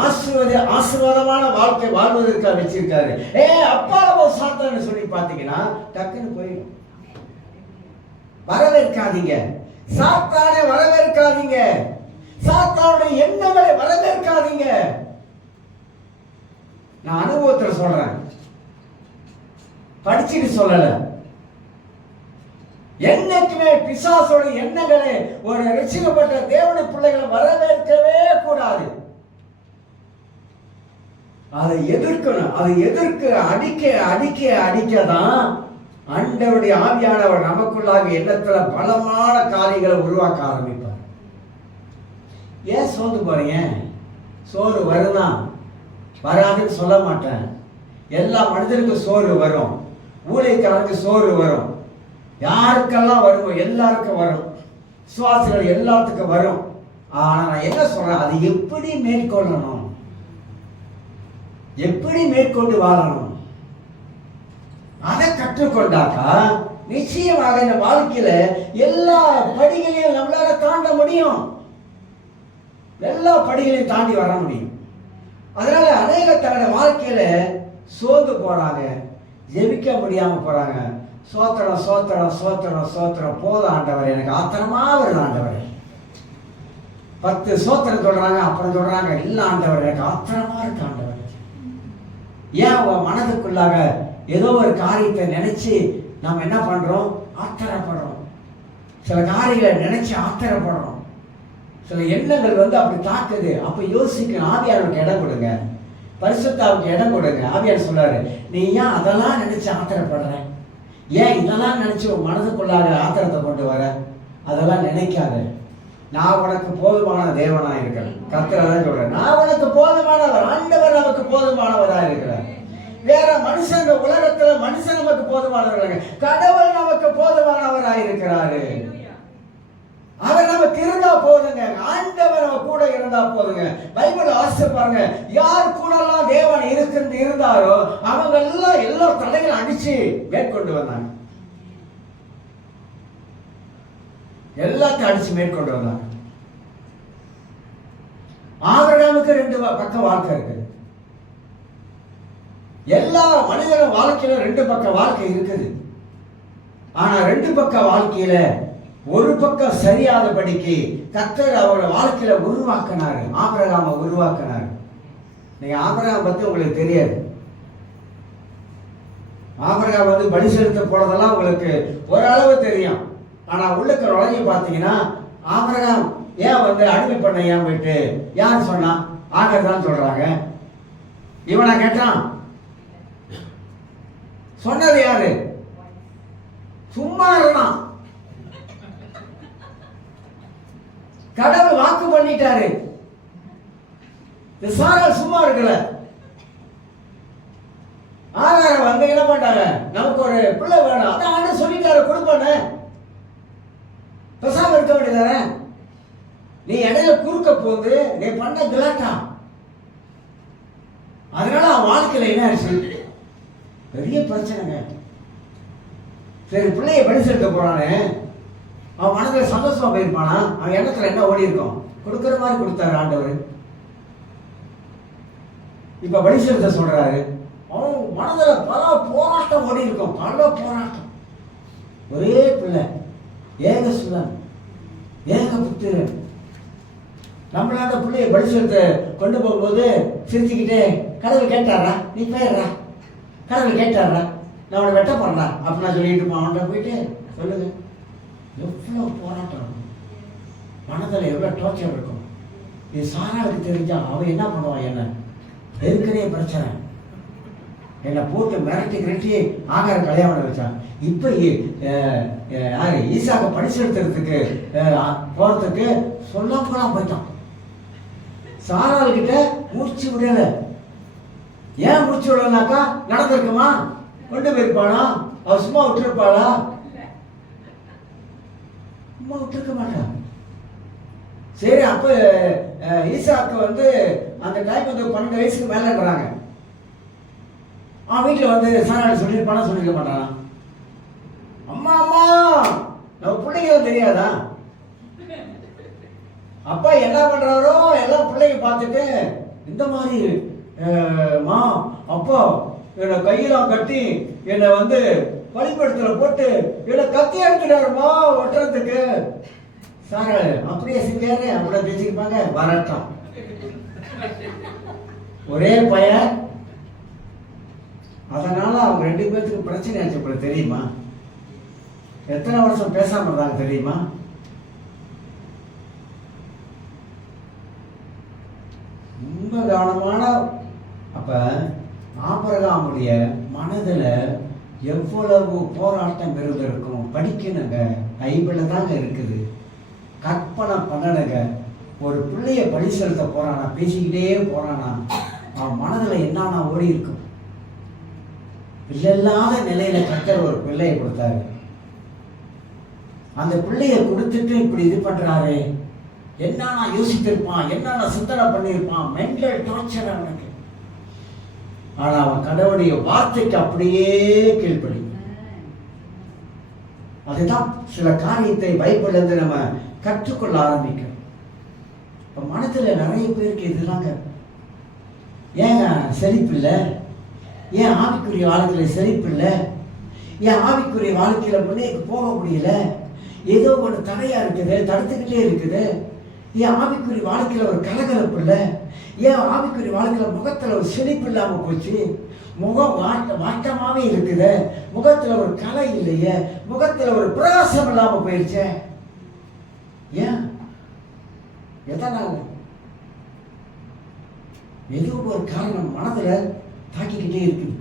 ஆசீர்வாதமான வாழ்க்கை வாழ்வதற்காக வச்சிருக்காரு. அப்பால போ சாத்தான்னு சொல்லி பார்த்தீங்கன்னா டக்குன்னு போயிடும். வரவேற்காதீங்க சாத்தானை, வரவேற்காதீங்க சாத்தானுடைய எண்ணங்களை, வரவேற்காதீங்க. நான் அனுபவத்தில் சொல்றேன், படிச்சுட்டு சொல்லல. என்னைக்குமே பிசாசோட எண்ணங்களை ஒரு ரட்சிக்கப்பட்ட தேவனுடைய பிள்ளைகளை வரவேற்கவே கூடாது. அதை எதிர்க்கணும். அதை அடிக்கதான் ஆண்டவருடைய ஆவியானவர் நமக்குள்ளாக எண்ணத்துல பலமான காரியங்களை உருவாக்க ஆரம்பிப்பார். ஏன் சோர்ந்து போறீங்க? சோறு வருதான், வராதுன்னு சொல்ல மாட்டேன். எல்லா மனிதருக்கும் சோறு வரும், ஊழியக்காரருக்கு சோறு வரும், யாருக்கெல்லாம் வருமோ எல்லாருக்கும் வரும், சுவாசிகள் எல்லாத்துக்கும் வரும். ஆனா நான் என்ன சொல்றேன், அது எப்படி மேற்கொள்ளணும்? எப்படி மேற்கொண்டு வாழணும் அதை கற்றுக்கொண்டாக்கா நிச்சயமாக இந்த வாழ்க்கையில எல்லா படிகளையும் நம்மளால தாண்ட முடியும். எல்லா படிகளையும் தாண்டி வர முடியும். அதனால அநேக தங்களுடைய வாழ்க்கையில சோர்ந்து போறாங்க, ஜெபிக்க முடியாம போறாங்க. சோத்திரம் சோத்திரம் சோத்திரம் சோத்திரம், போதும் ஆண்டவர், எனக்கு ஆத்திரமா வருது ஆண்டவர். 10 சோத்திரம் சொல்றாங்க, அப்புறம் சொல்றாங்க, இல்ல ஆண்டவர் எனக்கு ஆத்திரமா இருக்கு ஆண்டவர். ஏன் உன் மனதுக்குள்ளாக ஏதோ ஒரு காரியத்தை நினைச்சு நாம் என்ன பண்றோம்? ஆத்திரப்படுறோம். சில காரியங்களை நினைச்சு ஆத்திரப்படுறோம். சில எண்ணங்கள் அப்படி தாக்குது. அப்ப யோசிக்கணும். ஆவியாருக்கு இடம் கொடுங்க, பரிசுத்தாவுக்கு இடம் கொடுங்க. ஆவியார் சொல்றாரு, நீ ஏன் அதெல்லாம் நினைச்சு ஆத்திரப்படுற? ஏன் இதெல்லாம் நினைச்சு உன் மனதுக்குள்ளாக ஆத்திரத்தை கொண்டு வர? அதெல்லாம் நினைக்காத. நான் உனக்கு போதுமான தேவனா இருக்கிறேன். கர்த்தர் சொல்றேன், நான் உனக்கு போதுமானவர். ஆண்டவர் நமக்கு போதுமானவரா இருக்கிறார். வேற மனுஷன், இந்த உலகத்துல மனுஷன் நமக்கு போதுமானவர், கடவுள் நமக்கு போதுமானவராக இருக்கிறாரு. அவர் நமக்கு இருந்தா போதுங்க. ஆண்டவர் நம்ம கூட இருந்தா போதுங்க. பைபிள் வாசிச்சு பாருங்க, யார் கூட எல்லாம் தேவன் இருந்தாரோ அவங்க எல்லாம் எல்லா தலைகளும் அடிச்சு மேற்கொண்டு வந்தாங்க. எல்லாத்தையும் அடிச்சு மேற்கொண்டு வந்தாங்க. ஆபிரகாமுக்கு 2 பக்க வாழ்க்கை இருக்கு. எல்லா மனிதன வாழ்க்கையில 2 பக்க வாழ்க்கை இருக்குது. ஆனா 2 பக்க வாழ்க்கையில ஒரு பக்கம் சரியாதபடிக்கு கர்த்தர் அவரோட வாழ்க்கையில உருவாக்கினாரு. ஆபிரகாமை உருவாக்கினாரு. நீங்க ஆபிரகாம் பத்தி உங்களுக்கு தெரியாது. ஆபிரகாம் பலி செலுத்த போனதெல்லாம் உங்களுக்கு ஓரளவு தெரியும். ஆனா உள்ளுக்கு நுழைஞ்சு பார்த்தீங்கன்னா, ஆபிரகாம் ஏன் அடிமை பண்ண ஏன் போயிட்டு யார் சொன்னா? ஆகர் தான் சொல்றாங்க. இவனா கேட்டான்? சொன்னது யாரு? சும்மா இருந்தான். கடவுள் வாக்கு பண்ணிட்டாரு. சாராள் சும்மா இருக்கல. ஆகாரம் என்ன பண்ணாங்க? நமக்கு ஒரு பிள்ளை வேணும், அதான் ஆண்டு சொல்லிட்டாரு, கொடுப்பானே, பெசாம இருக்க வேண்டியதானே? நீ இடையில குறுக்க போது நீ பண்ண கிளாட்டா. அதனால அவன் வாழ்க்கையில என்ன ஆச்சு? பெரிய பிரச்சனைங்க. சரி, பிள்ளைய பலி செலுத்த போறானே, அவன் மனதில் சந்தோஷமா போயிருப்பானா? அவன் எண்ணத்துல என்ன ஓடி இருக்கும்? கொடுக்கிற மாதிரி கொடுத்தாரு ஆண்டவர். இப்ப பலி செலுத்த சொல்றாரு. அவன் மனதில் பல போராட்டம் ஓடி இருக்கும். பல போராட்டம். ஒரே பிள்ளை, ஏக சுதன், ஏக புத்திரன். நம்மள அந்த பிள்ளைய பலி செலுத்த கொண்டு போகும்போது சிரிச்சுக்கிட்டே, கடவுள் கேட்டாரா? நீ போயிடுறா, கடவுள் கேட்டாரா? நான் அவனை வெட்ட போறேன் அப்படின்னா சொல்லிட்டு அவன்கிட்ட போயிட்டு சொல்லுங்க. எவ்வளவு போராட்டம், மனதில் எவ்வளவு டோர்ச்சர் இருக்கும். இது சாராளுக்கு தெரிஞ்சா அவன் என்ன பண்ணுவான்? என்ன எதுக்குனே பிரச்சனை, என்னை போட்டு மிரட்டி ஆகார கல்யாணம் வச்சான். இப்ப யாரு ஈசாக்க படி செலுத்துறதுக்கு போறதுக்கு சொல்லாமலாம் போயிட்டான். சாராள் கிட்ட மூச்சு விடல. ஏன் மூச்சு விடலனாக்கா நடந்திருக்குமா? கொண்டு போயிருப்பானா? அவ சும்மா விட்டுருப்பாளா? சும்மா விட்டுருக்க மாட்டான். சரி, அப்ப ஈசாக்கு அந்த டைம் 12 வயசுக்கு மேலன்றாங்க. அவன் வீட்டில் சாராள் சொல்லியிருப்பானா? சொல்லிருக்க மாட்டானா? அம்மா அம்மா நம்ம பிள்ளைங்க தெரியாதா? அப்பா என்ன பண்றாரோ எல்லாம் பிள்ளைங்க பார்த்துட்டு இந்த மாதிரி மா அப்பா என்னை கையெல்லாம் கட்டி என்னை பலிபடத்துல போட்டு என்னை கத்தி எடுத்துட்டாருமா ஒட்டுறதுக்கு. சாராள் அப்படியே செஞ்சாரு. அப்படியே பேசிருப்பாங்க. வரட்டும், ஒரே பையன். அதனால அவங்க 2 பேருக்கு பிரச்சனை ஆச்சு. இப்ப தெரியுமா? எத்தனை வருஷம் பேசாம இருந்தாங்க தெரியுமா? ரொம்ப கவனமான. அப்ப ஆபிரகாமுடைய மனதுல எவ்வளவு போராட்டம் இருந்திருக்கும். படிக்கணுங்க, பைபிள்ல தாங்க இருக்குது. கற்பனை பண்ணணுங்க. ஒரு பிள்ளைய பலி செலுத்த போறானா, பேசிக்கிட்டே போறானா, அவன் மனதுல என்னன்னா ஓடி இருக்கும். இல்லாத நிலையில கர்த்தர் ஒரு பிள்ளையை கொடுத்தாரு. அந்த பிள்ளைய கொடுத்துட்டு இப்படி இது பண்றாரு. என்னன்னா யோசித்திருப்பான், என்னன்னா சிந்தனை பண்ணியிருப்பான். மென்டல் டார்ச்சர் அவனுக்கு. ஆனா அவன் கடவுளுடைய வார்த்தைக்கு அப்படியே கீழ்ப்படி. அதுதான் சில காரியத்தை பைபிள்ல இருந்து நம்ம கற்றுக்கொள்ள ஆரம்பிக்கிறோம். மனத்துல நிறைய பேருக்கு இதுதாங்க, ஏன் செழிப்பு இல்லை, ஏன் ஆவிக்குரிய வாழ்க்கையில செழிப்பு இல்லை, ஏன் ஆவிக்குரிய வாழ்க்கையில முன்னேக்கு போக முடியல, ஏதோ ஒன்று தடையா இருக்குது, தடுத்துக்கிட்டே இருக்குது, ஏன் ஆவிக்குரிய வாழ்க்கையில ஒரு கலகலப்பு இல்லை, ஏன் ஆவிக்குரிய வாழ்க்கையில முகத்துல ஒரு செழிப்பு இல்லாம போச்சு, முகம் வாட்டமாவே இருக்குது, முகத்துல ஒரு கலை இல்லையே, முகத்துல ஒரு பிரகாசம் இல்லாம போயிருச்சே, ஏன் எதனால? ஏதோ ஒரு காரணம் மனதுல தாக்கிக்கிட்டே இருக்குது,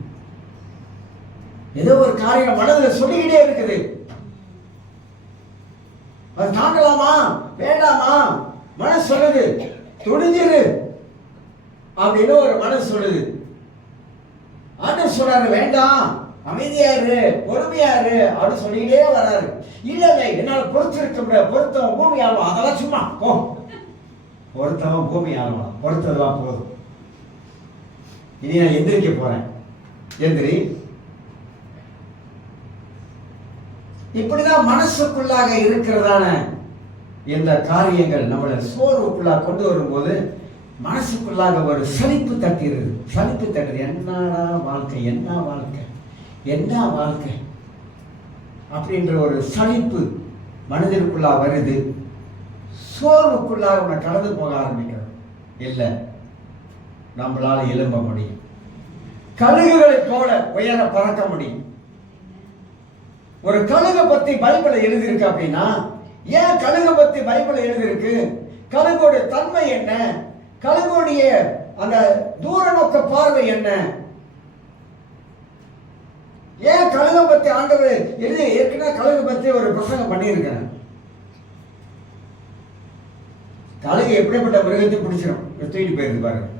ஏதோ ஒரு காரியம் மனதுல சொல்லிக்கிட்டே இருக்குது. அது தாங்கலாமா வேண்டாமா? மனசு சொல்லுது துணிஞ்சிரு அப்படின்னு ஒரு மனசு சொல்லுது. ஆண்டவர் சொல்றாரு வேண்டாம், அமைதியாரு, பொறுமையாரு அப்படின்னு சொல்லிக்கிட்டே வராரு. இல்லைங்க என்னால பொறுத்திருக்க முடியாது, பொறுத்தவன் பூமி ஆளுவான், அதெல்லாம் சும்மா போ, பொறுத்தவன் பூமி ஆளுவான், பொறுத்ததுலாம் போதும், இனி நான் எந்திரிக்க போறேன், எந்திரி. இப்படிதான் மனசுக்குள்ளாக இருக்கிறதான இந்த காரியங்கள் நம்மளை சோர்வுக்குள்ளாக கொண்டு வரும்போது மனசுக்குள்ளாக ஒரு சலிப்பு தட்டிடுது. சலிப்பு தட்டுது, என்னடா வாழ்க்கை, என்ன வாழ்க்கை, என்ன வாழ்க்கை அப்படின்ற ஒரு சலிப்பு மனிதனுக்குள்ளாக வருது. சோர்வுக்குள்ளாக உன்னை கடந்து போக ஆரம்பிக்கிறது. இல்லை, நம்மளால எழும்ப முடியும், கழுகுகளை போல உயர பறக்க முடியும். ஒரு கழுகை பத்தி பைபிளை எழுதியிருக்கு அப்படின்னா, ஏன் கழுகை பத்தி பைபிளை எழுதியிருக்கு? கழுகோட தன்மை என்ன, கழுகுடைய அந்த தூர நோக்க பார்வை என்ன, ஏன் கழுகை பத்தி ஆண்டவர் எழுதி? ஏற்கனவே கழுகை பத்தி ஒரு பிரசங்கம் பண்ணியிருக்கிறேன். கழுகு எப்படிப்பட்ட மிருகத்தை பிடிச்சிடும், தூக்கிட்டு போயிருக்கு பாருங்க.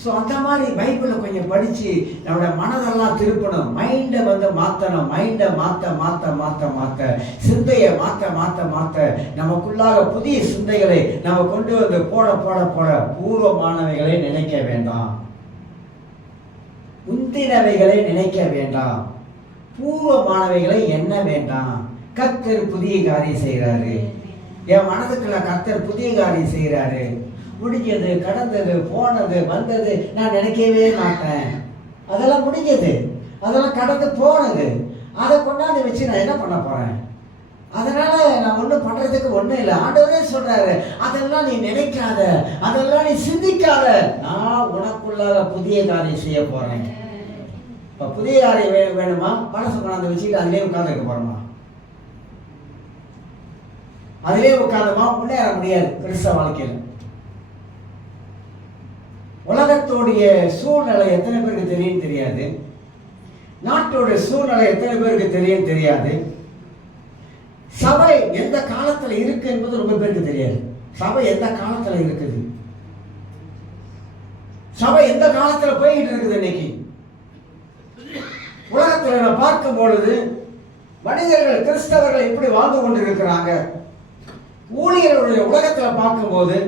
ஸோ அந்த மாதிரி பைபிளை கொஞ்சம் படித்து நம்மளோட மனதெல்லாம் திருப்பணும், மைண்டை மாற்றணும், மைண்டை மாற்ற சிந்தையை மாற்ற நமக்குள்ளாக புதிய சிந்தைகளை நம்ம கொண்டு வந்து போட பூர்வமானவைகளை நினைக்க வேண்டாம், முந்தினவைகளை நினைக்க வேண்டாம், பூர்வமானவைகளை எண்ண வேண்டாம். கர்த்தர் புதிய காரியம் செய்கிறாரு, என் மனதுக்குள்ள கர்த்தர் புதிய காரியம் செய்கிறாரு. முடிஞ்சது, கடந்தது, போனது, வந்தது நான் நினைக்கவே மாட்டேன். அதெல்லாம் முடிஞ்சது, அதெல்லாம் கடந்து போனது, அதை கொண்டாந்து வச்சு நான் என்ன பண்ண போறேன்? அதனால நான் ஒன்றும் பண்றதுக்கு ஒன்றும் இல்லை. ஆண்டவரே சொல்றாரு, அதெல்லாம் நீ நினைக்காத, அதெல்லாம் நீ சிந்திக்காத, நான் உனக்குள்ளாக புதிய காரியம் செய்ய போறேன். இப்போ புதிய காரியம் வேணுமா? பழசு கொண்டாந்து வச்சுக்கிட்டு அதிலே உட்காந்துருக்க போறோமா? அதிலே உட்காந்துமா முன்னேற முடியாது கிறிஸ்தவ வாழ்க்கையில். உலகத்தோடைய சூழ்நிலை எத்தனை பேருக்கு தெரியும் தெரியாது, நாட்டோடைய சூழ்நிலை எத்தனை பேருக்கு தெரியும் தெரியாது, சபை எந்த காலத்துல இருக்கு என்பது ரொம்ப பேருக்கு தெரியாது. சபை எந்த காலத்துல இருக்குது, சபை எந்த காலத்துல போயிட்டு இருக்குது. இன்னைக்கு உலகத்துல நம்ம பார்க்கும் பொழுது மனிதர்கள், கிறிஸ்தவர்கள் எப்படி வாழ்ந்து கொண்டிருக்கிறாங்க, ஊழியர்களுடைய உலகத்துல பார்க்கும் போது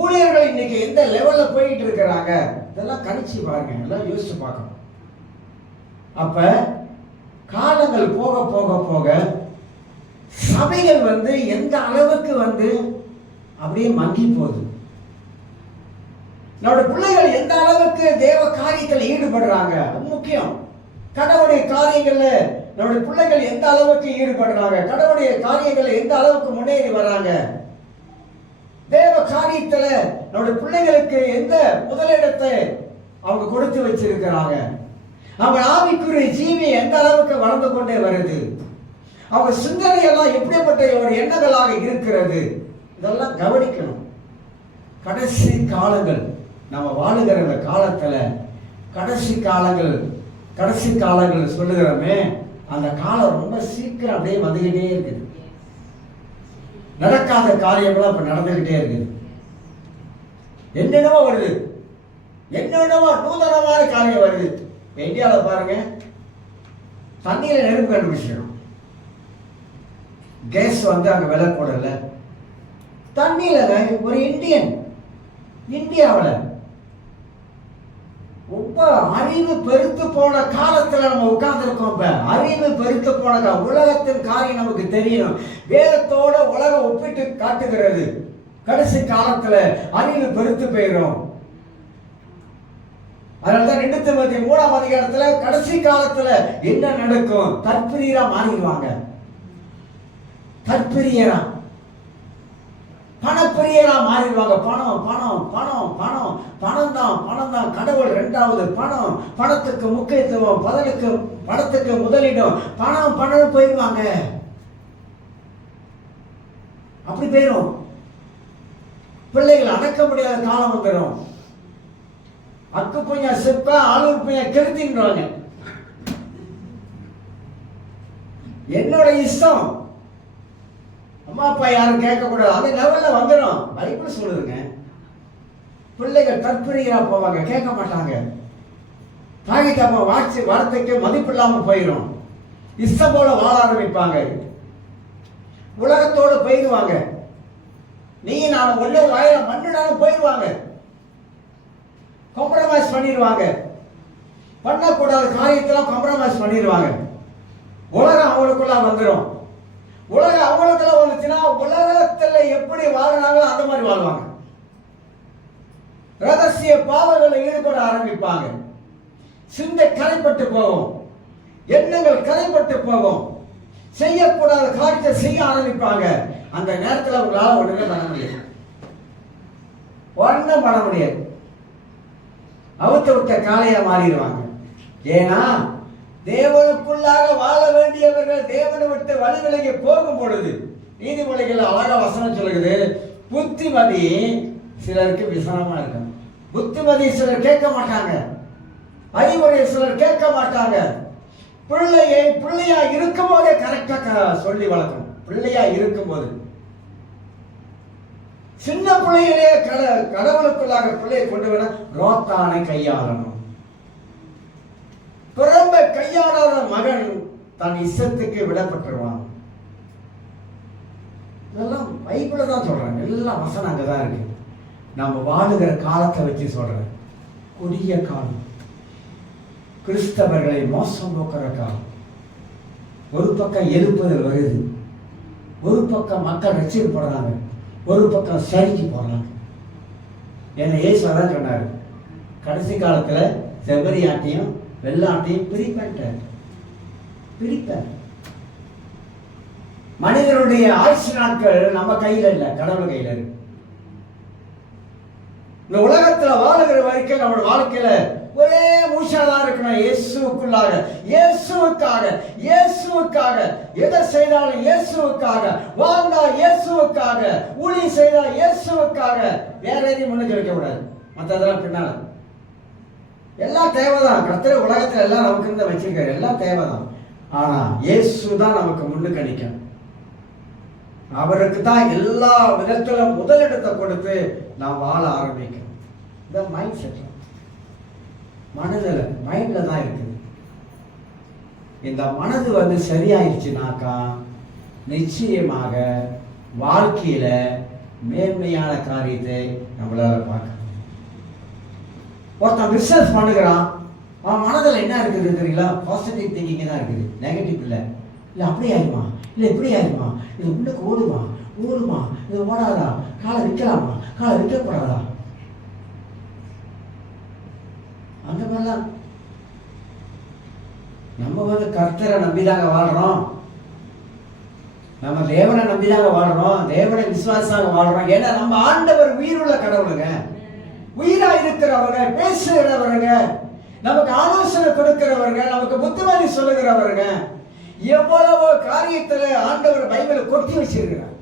ஊழியர்கள் இன்னைக்கு எந்த லெவல்ல போயிட்டு இருக்கிறாங்க, இதெல்லாம் கணிச்சு பாருங்க, எல்லாம் யோசிச்சு பார்க்கணும். அப்ப காலங்கள் போக போக போக சபைகள் எந்த அளவுக்கு அப்படியே மங்கி போகுது. நம்முடைய பிள்ளைகள் எந்த அளவுக்கு தேவ காரியத்தில் ஈடுபடுறாங்க, முக்கியம். கடவுளுடைய காரியங்கள்ல நம்முடைய பிள்ளைகள் எந்த அளவுக்கு ஈடுபடுறாங்க, கடவுளுடைய காரியங்கள் எந்த அளவுக்கு முன்னேறி வராங்க, தேவ காரியத்துல நம்முடைய பிள்ளைகளுக்கு எந்த முதலிடத்தை அவங்க கொடுத்து வச்சிருக்கிறாங்க, அவங்க ஆவிக்குரிய ஜீவி எந்த அளவுக்கு வளர்ந்து கொண்டே வருது, அவங்க சிந்தனை எல்லாம் எப்படிப்பட்ட ஒரு எண்ணங்களாக இருக்கிறது, இதெல்லாம் கவனிக்கணும். கடைசி காலங்கள் நம்ம வாழுகிற இந்த காலத்துல கடைசி காலங்கள் சொல்லுகிறோமே, அந்த காலம் ரொம்ப சீக்கிரம் அப்படியே வந்துகிட்டே இருக்குது. நடக்காத காரியங்களும் அப்ப நடந்துகிட்டே இருக்குது. என்னென்னவோ வருது, என்னென்னவோ நூதனமான காரியம் வருது. இந்தியாவில் பாருங்க, தண்ணியில நெருப்பு கண்டுபிடிச்சிடும். கேஸ் அங்க விலை போடல, தண்ணியில ஒரு இந்தியாவில் ரொம்ப அறிவு பெருத்து போன காலத்துல நம்ம உட்கார்ந்து இருக்கோம். இப்ப அறிவு பெருத்து போன உலகத்தின் காரியம் நமக்கு தெரியணும். வேதத்தோட உலகம் ஒப்பிட்டு காட்டுகிறது. கடைசி காலத்துல அறிவு பெருத்து போயிடும். அதனாலதான் 2 தீமோத்தேயு 3ஆம் அதிகாரத்துல கடைசி காலத்துல என்ன நடக்கும்? தற்பிரியரா மாறிடுவாங்க. தற்பிரியரா, பணப்பிரியரா மாறிடுவாங்க. பணம் பணம் பணம் பணம் பணம் தான் கடவுள். 2வது பணம், பணத்துக்கு முக்கியத்துவம், பணத்துக்கு முதலிடம், பணம் போயிடுவாங்க. அப்படி போயிடும். பிள்ளைகள் அடக்க முடியாத காலம் வந்துடும். அக்கு பையா செப்ப ஆளூர் பையா கெடுத்தின்றாங்க. என்னோட இஷ்டம், அம்மா அப்பா யாரும் கேட்கக்கூடாது, அந்த லெவல்ல வந்துடும். பைபிள் சொல்லுதுங்க. பிள்ளைகள் தற்பிரியரா போவாங்க, கேட்க மாட்டாங்க. தாய் தப்பா வார்த்தைக்கு மதிப்பு இல்லாம போயிடும். இஷ்டம் போல வாழ ஆரம்பிப்பாங்க. உலகத்தோடு போயிடுவாங்க. நீ நான் ஒண்ணு வாயில மண்ணுடாலும் போயிடுவாங்க. காம்ப்ரமைஸ் பண்ணிடுவாங்க. பண்ணக்கூடாத காரியத்தெல்லாம் காம்ப்ரமைஸ் பண்ணிடுவாங்க. உலகம் அவங்களுக்குள்ள வந்துடும். உலகம் அவங்களுக்குள்ள வந்துச்சுன்னா உலகத்துல எப்படி வாழ்றாங்களோ அந்த மாதிரி வாழ்வாங்க. ரகசிய பாவங்களில் ஈடுபட ஆரம்பிப்பாங்க. சிந்தை கரைப்பட்டு போகும். எண்ணங்கள் கரைப்பட்டு போகும். செய்யக்கூடாத காரியத்தை செய்ய ஆரம்பிப்பாங்க. அந்த நேரத்தில் உங்களால் ஒண்ணுமே பண்ண முடியாது. ஒன்றும் பண்ண முடியாது. அவுத்த விட்ட காளையா மாறிடுவாங்க. ஏன்னா தேவனுக்குள்ளாக வாழ வேண்டியவர்கள் தேவனை விட்டு வழி விலகி போகும் பொழுது, நீதிமொழிகள் அழகா வசனம் சொல்லுகிறது, புத்திமதி சிலருக்கு விசனமா இருக்கும். புத்திமதி சிலர் கேட்க மாட்டாங்க. அறிவுரை சிலர் கேட்க மாட்டாங்க. பிள்ளையா இருக்கும் போதே கரெக்டா சொல்லி வளர்க்கணும். பிள்ளையா இருக்கும் போது, சின்ன பிள்ளைகளே கடவுளுக்குள்ளாக பிள்ளையை கொண்டு வர ரோத்தானை கையாளணும். பிறம்ப கையாளாத மகன் தன் இஷ்டத்துக்கு விடப்பட்டுருவான். இதெல்லாம் பைபிள்ல தான் சொல்றாங்க. எல்லாம் வசனம் அங்கதான் இருக்கு. நம்ம வாழுகிற காலத்தை வச்சு சொல்றேன். கொடிய காலம், கிறிஸ்தவர்களை மோசம் போக்குற காலம். ஒரு பக்கம் எழுப்புதல் வருது, ஒரு பக்கம் மக்கள் ரட்சிக்கப்படுறாங்க, ஒரு பக்கம் சரிக்கு போடுறாங்க. என்ன இயேசு அதான் சொன்னார், கடைசி காலத்துல செம்மறியாட்டையும் வெள்ளாட்டையும் பிரிப்பேன். மனிதனுடைய ஆயுசு நாட்கள் நம்ம கையில இல்ல, கடவுள் கையில இருக்கு. இந்த உலகத்துல வாழுகிற வரைக்கும் நம்மளோட வாழ்க்கையில ஒரே மூஷாதான் இருக்கணும். இயேசுக்குள்ளாக, இயேசுவுக்காக எதை செய்தாலும் இயேசுவுக்காக, வாழ்ந்தால் இயேசுவுக்காக, ஊழி செய்தால் இயேசுவுக்காக, வேற எதையும் முன்னுக்கு வைக்க கூடாது. மற்றதெல்லாம் பின்னால. எல்லாம் தேவைதான். கர்த்தர் உலகத்துல எல்லாம் நமக்கு இருந்து வச்சிருக்காரு, எல்லாம் தேவைதான். ஆனா இயேசு தான் நமக்கு முன்னுக்கு நிற்கும். அவருக்கு தான் எல்லா விதத்துல முதலிடத்தை கொடுத்து நாம் வாழ ஆரம்பிக்கணும். இந்த மைண்ட் செட் மனதில் மைண்ட்ல தான் இருக்குது. இந்த மனது சரியாயிடுச்சுனாக்கா நிச்சயமாக வாழ்க்கையில மேன்மையான காரியத்தை நம்மளால பார்க்க. ஒருத்தன் பிசினஸ் பண்ணுகிறான், அவன் மனதில் என்ன இருக்குது தெரியுங்களா? பாசிட்டிவ் திங்கிங் தான் இருக்குது, நெகட்டிவ் இல்லை. இல்லை அப்படி ஆயிருமா, இல்லை இப்படி ஆயிருமா, இது முன்னுக்கு ஓடுமா, இது ஓடாதா, காலை விற்கலாமா, காலை விற்கக்கூடாதா, அந்த மாதிரிலாம். நம்ம கர்த்தரை நம்பிதாங்க வாழ்றோம், நம்ம தேவனை நம்பிதாங்க வாழ்றோம், தேவனை விசுவாசாக வாழ்றோம். ஏன்னா நம்ம ஆண்டவர் உயிருள்ள கடவுளுங்க, உயிரா இருக்கிறவங்க, பேசுகிறவருங்க, நமக்கு ஆலோசனை கொடுக்கிறவருங்க, நமக்கு புத்திமதி சொல்லுகிறவருங்க. எவ்வளவு காரியத்துல ஆண்டவர் பைபிளை கொட்டி வச்சிருக்கிறார்.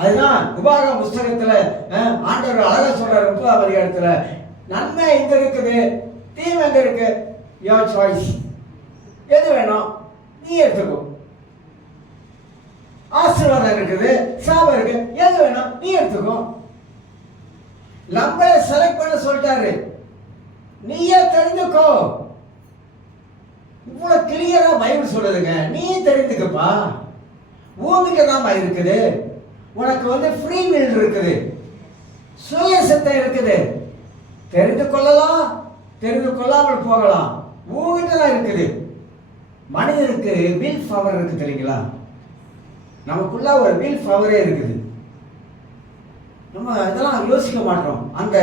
அதுதான் உபாகம புஸ்தகத்துல ஆண்டவர் அழகா சொல்றாரு 30ஆம் அதிகாரத்துல, நன்மை எங்க இருக்குது, தீமை எங்க இருக்கு, யோர் சாய்ஸ், எது வேணும் நீ எடுத்துக்கோ. ஆசீர்வாதம் இருக்குது, சாபம் இருக்கு, எது வேணும் நீ எடுத்துக்கோ. நம்மளை செலக்ட் பண்ண சொல்லிட்டாரு, நீயே தெரிஞ்சுக்கோ. இவ்வளவு கிளியரா பைபிள் சொல்லுதுங்க. நீ தெரிந்துக்கப்பா, உங்ககிட்ட தான் இருக்குது. உனக்கு ஃப்ரீ வில் இருக்குது, சுய சித்தம் இருக்குது. தெரிந்து கொள்ளலாம், தெரிந்து கொள்ளாமல் போகலாம். உங்ககிட்ட தான் இருக்குது. மனிதனுக்கு வில் பவர் இருக்கு தெரியுங்களா? நமக்குள்ள ஒரு வில் பவரே இருக்குது. நம்ம இதெல்லாம் யோசிக்க மாட்டோம். அந்த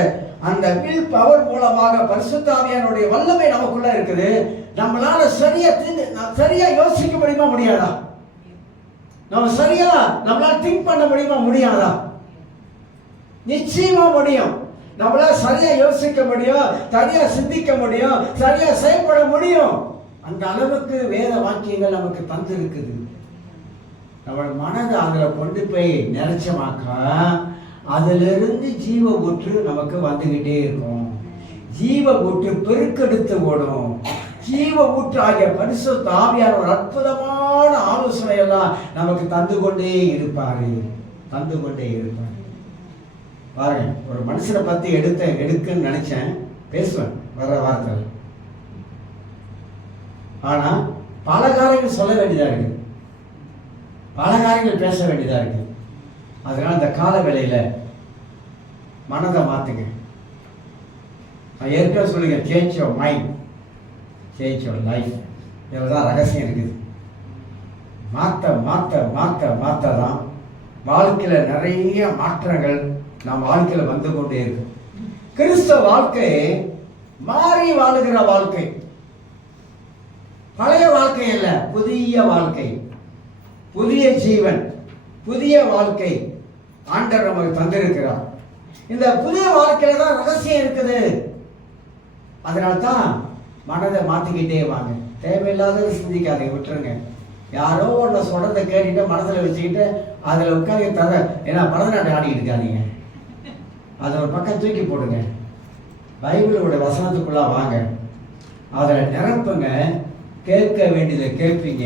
அந்த வில் பவர் மூலமாக பரிசுத்த ஆவியானுடைய வல்லமை நமக்குள்ள இருக்குது. நம்மளால சரியா யோசிக்க முடியுமா முடியாதா? நம்ம சரியா நம்மளால திங்க் பண்ண முடியுமா முடியாதா? நிச்சயமா முடியும். நம்மளால சரியா யோசிக்க முடியும், சரியா சிந்திக்க முடியும், சரியா செயல்பட முடியும். அந்த அளவுக்கு வேத வாக்கியங்கள் நமக்கு தந்து இருக்குது. நம்ம மனதை அதுல கொண்டு போய் நிறைச்சமாக்கா அதிலிருந்து ஜீவ ஊற்று நமக்கு வந்துகிட்டே இருக்கும். ஜீவ ஊற்று பெருக்கெடுத்து ஓடும். ஜீவ ஊற்று ஆகிய பரிசுத்த ஆவியார் ஒரு அற்புதமான ஆலோசனை எல்லாம் நமக்கு தந்து கொண்டே இருப்பாரு. பாருங்க, ஒரு மனுஷனை பத்தி எடுக்குன்னு நினைச்சேன், பேசுவேன் வர வார்த்தை. ஆனா பல காரியங்கள் சொல்ல வேண்டியதா இருக்கு, பல காரியங்கள் பேச வேண்டியதா இருக்கு. அதனால இந்த கால வேளையில மனதை மாத்துங்க. நான் ஏற்கனவே சொல்லுங்க, change your mind, change your life. இதில் தான் ரகசியம் இருக்குது. மாற்ற தான் வாழ்க்கையில் நிறைய மாற்றங்கள் நம் வாழ்க்கையில் வந்து கொண்டே இருக்கும். கிறிஸ்தவ வாழ்க்கை மாறி வாழுகிற வாழ்க்கை, பழைய வாழ்க்கை அல்ல, புதிய வாழ்க்கை, புதிய ஜீவன், புதிய வாழ்க்கை ஆண்டவர் நமக்கு தந்திருக்கிறார். இந்த புதிய வாழ்க்கையில தான் ரகசியம் இருக்குது. அதனால்தான் மனதை மாத்திக்கிட்டே வாங்க. தேவையில்லாத சிந்திக்காதீங்க, விட்டுருங்க. யாரோ ஒன்றை சொல்றதை கேட்டுட்டு மனதில் வச்சுக்கிட்டு அதில் உட்காந்து ஏன்னா பரதநாட்டியம் ஆடிக்கிட்டு இருக்காதீங்க. அதை ஒரு பக்கம் தூக்கி போடுங்க. பைபிளோட வசனத்துக்குள்ளா வாங்க, அதில் நிரப்புங்க. கேட்க வேண்டியதை கேட்பீங்க,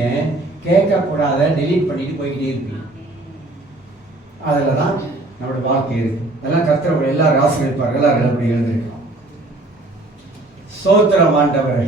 கேட்கக்கூடாத டெலீட் பண்ணிட்டு போய்கிட்டே இருப்பீங்க. அதில் தான் நம்மளுடைய வாழ்க்கை இருக்கு. அதெல்லாம் கர்த்தர் எல்லாரும் ஆசீர்வதிப்பார். எல்லாரும் எழுந்திருக்கோம். ஸ்தோத்திரம் ஆண்டவரே.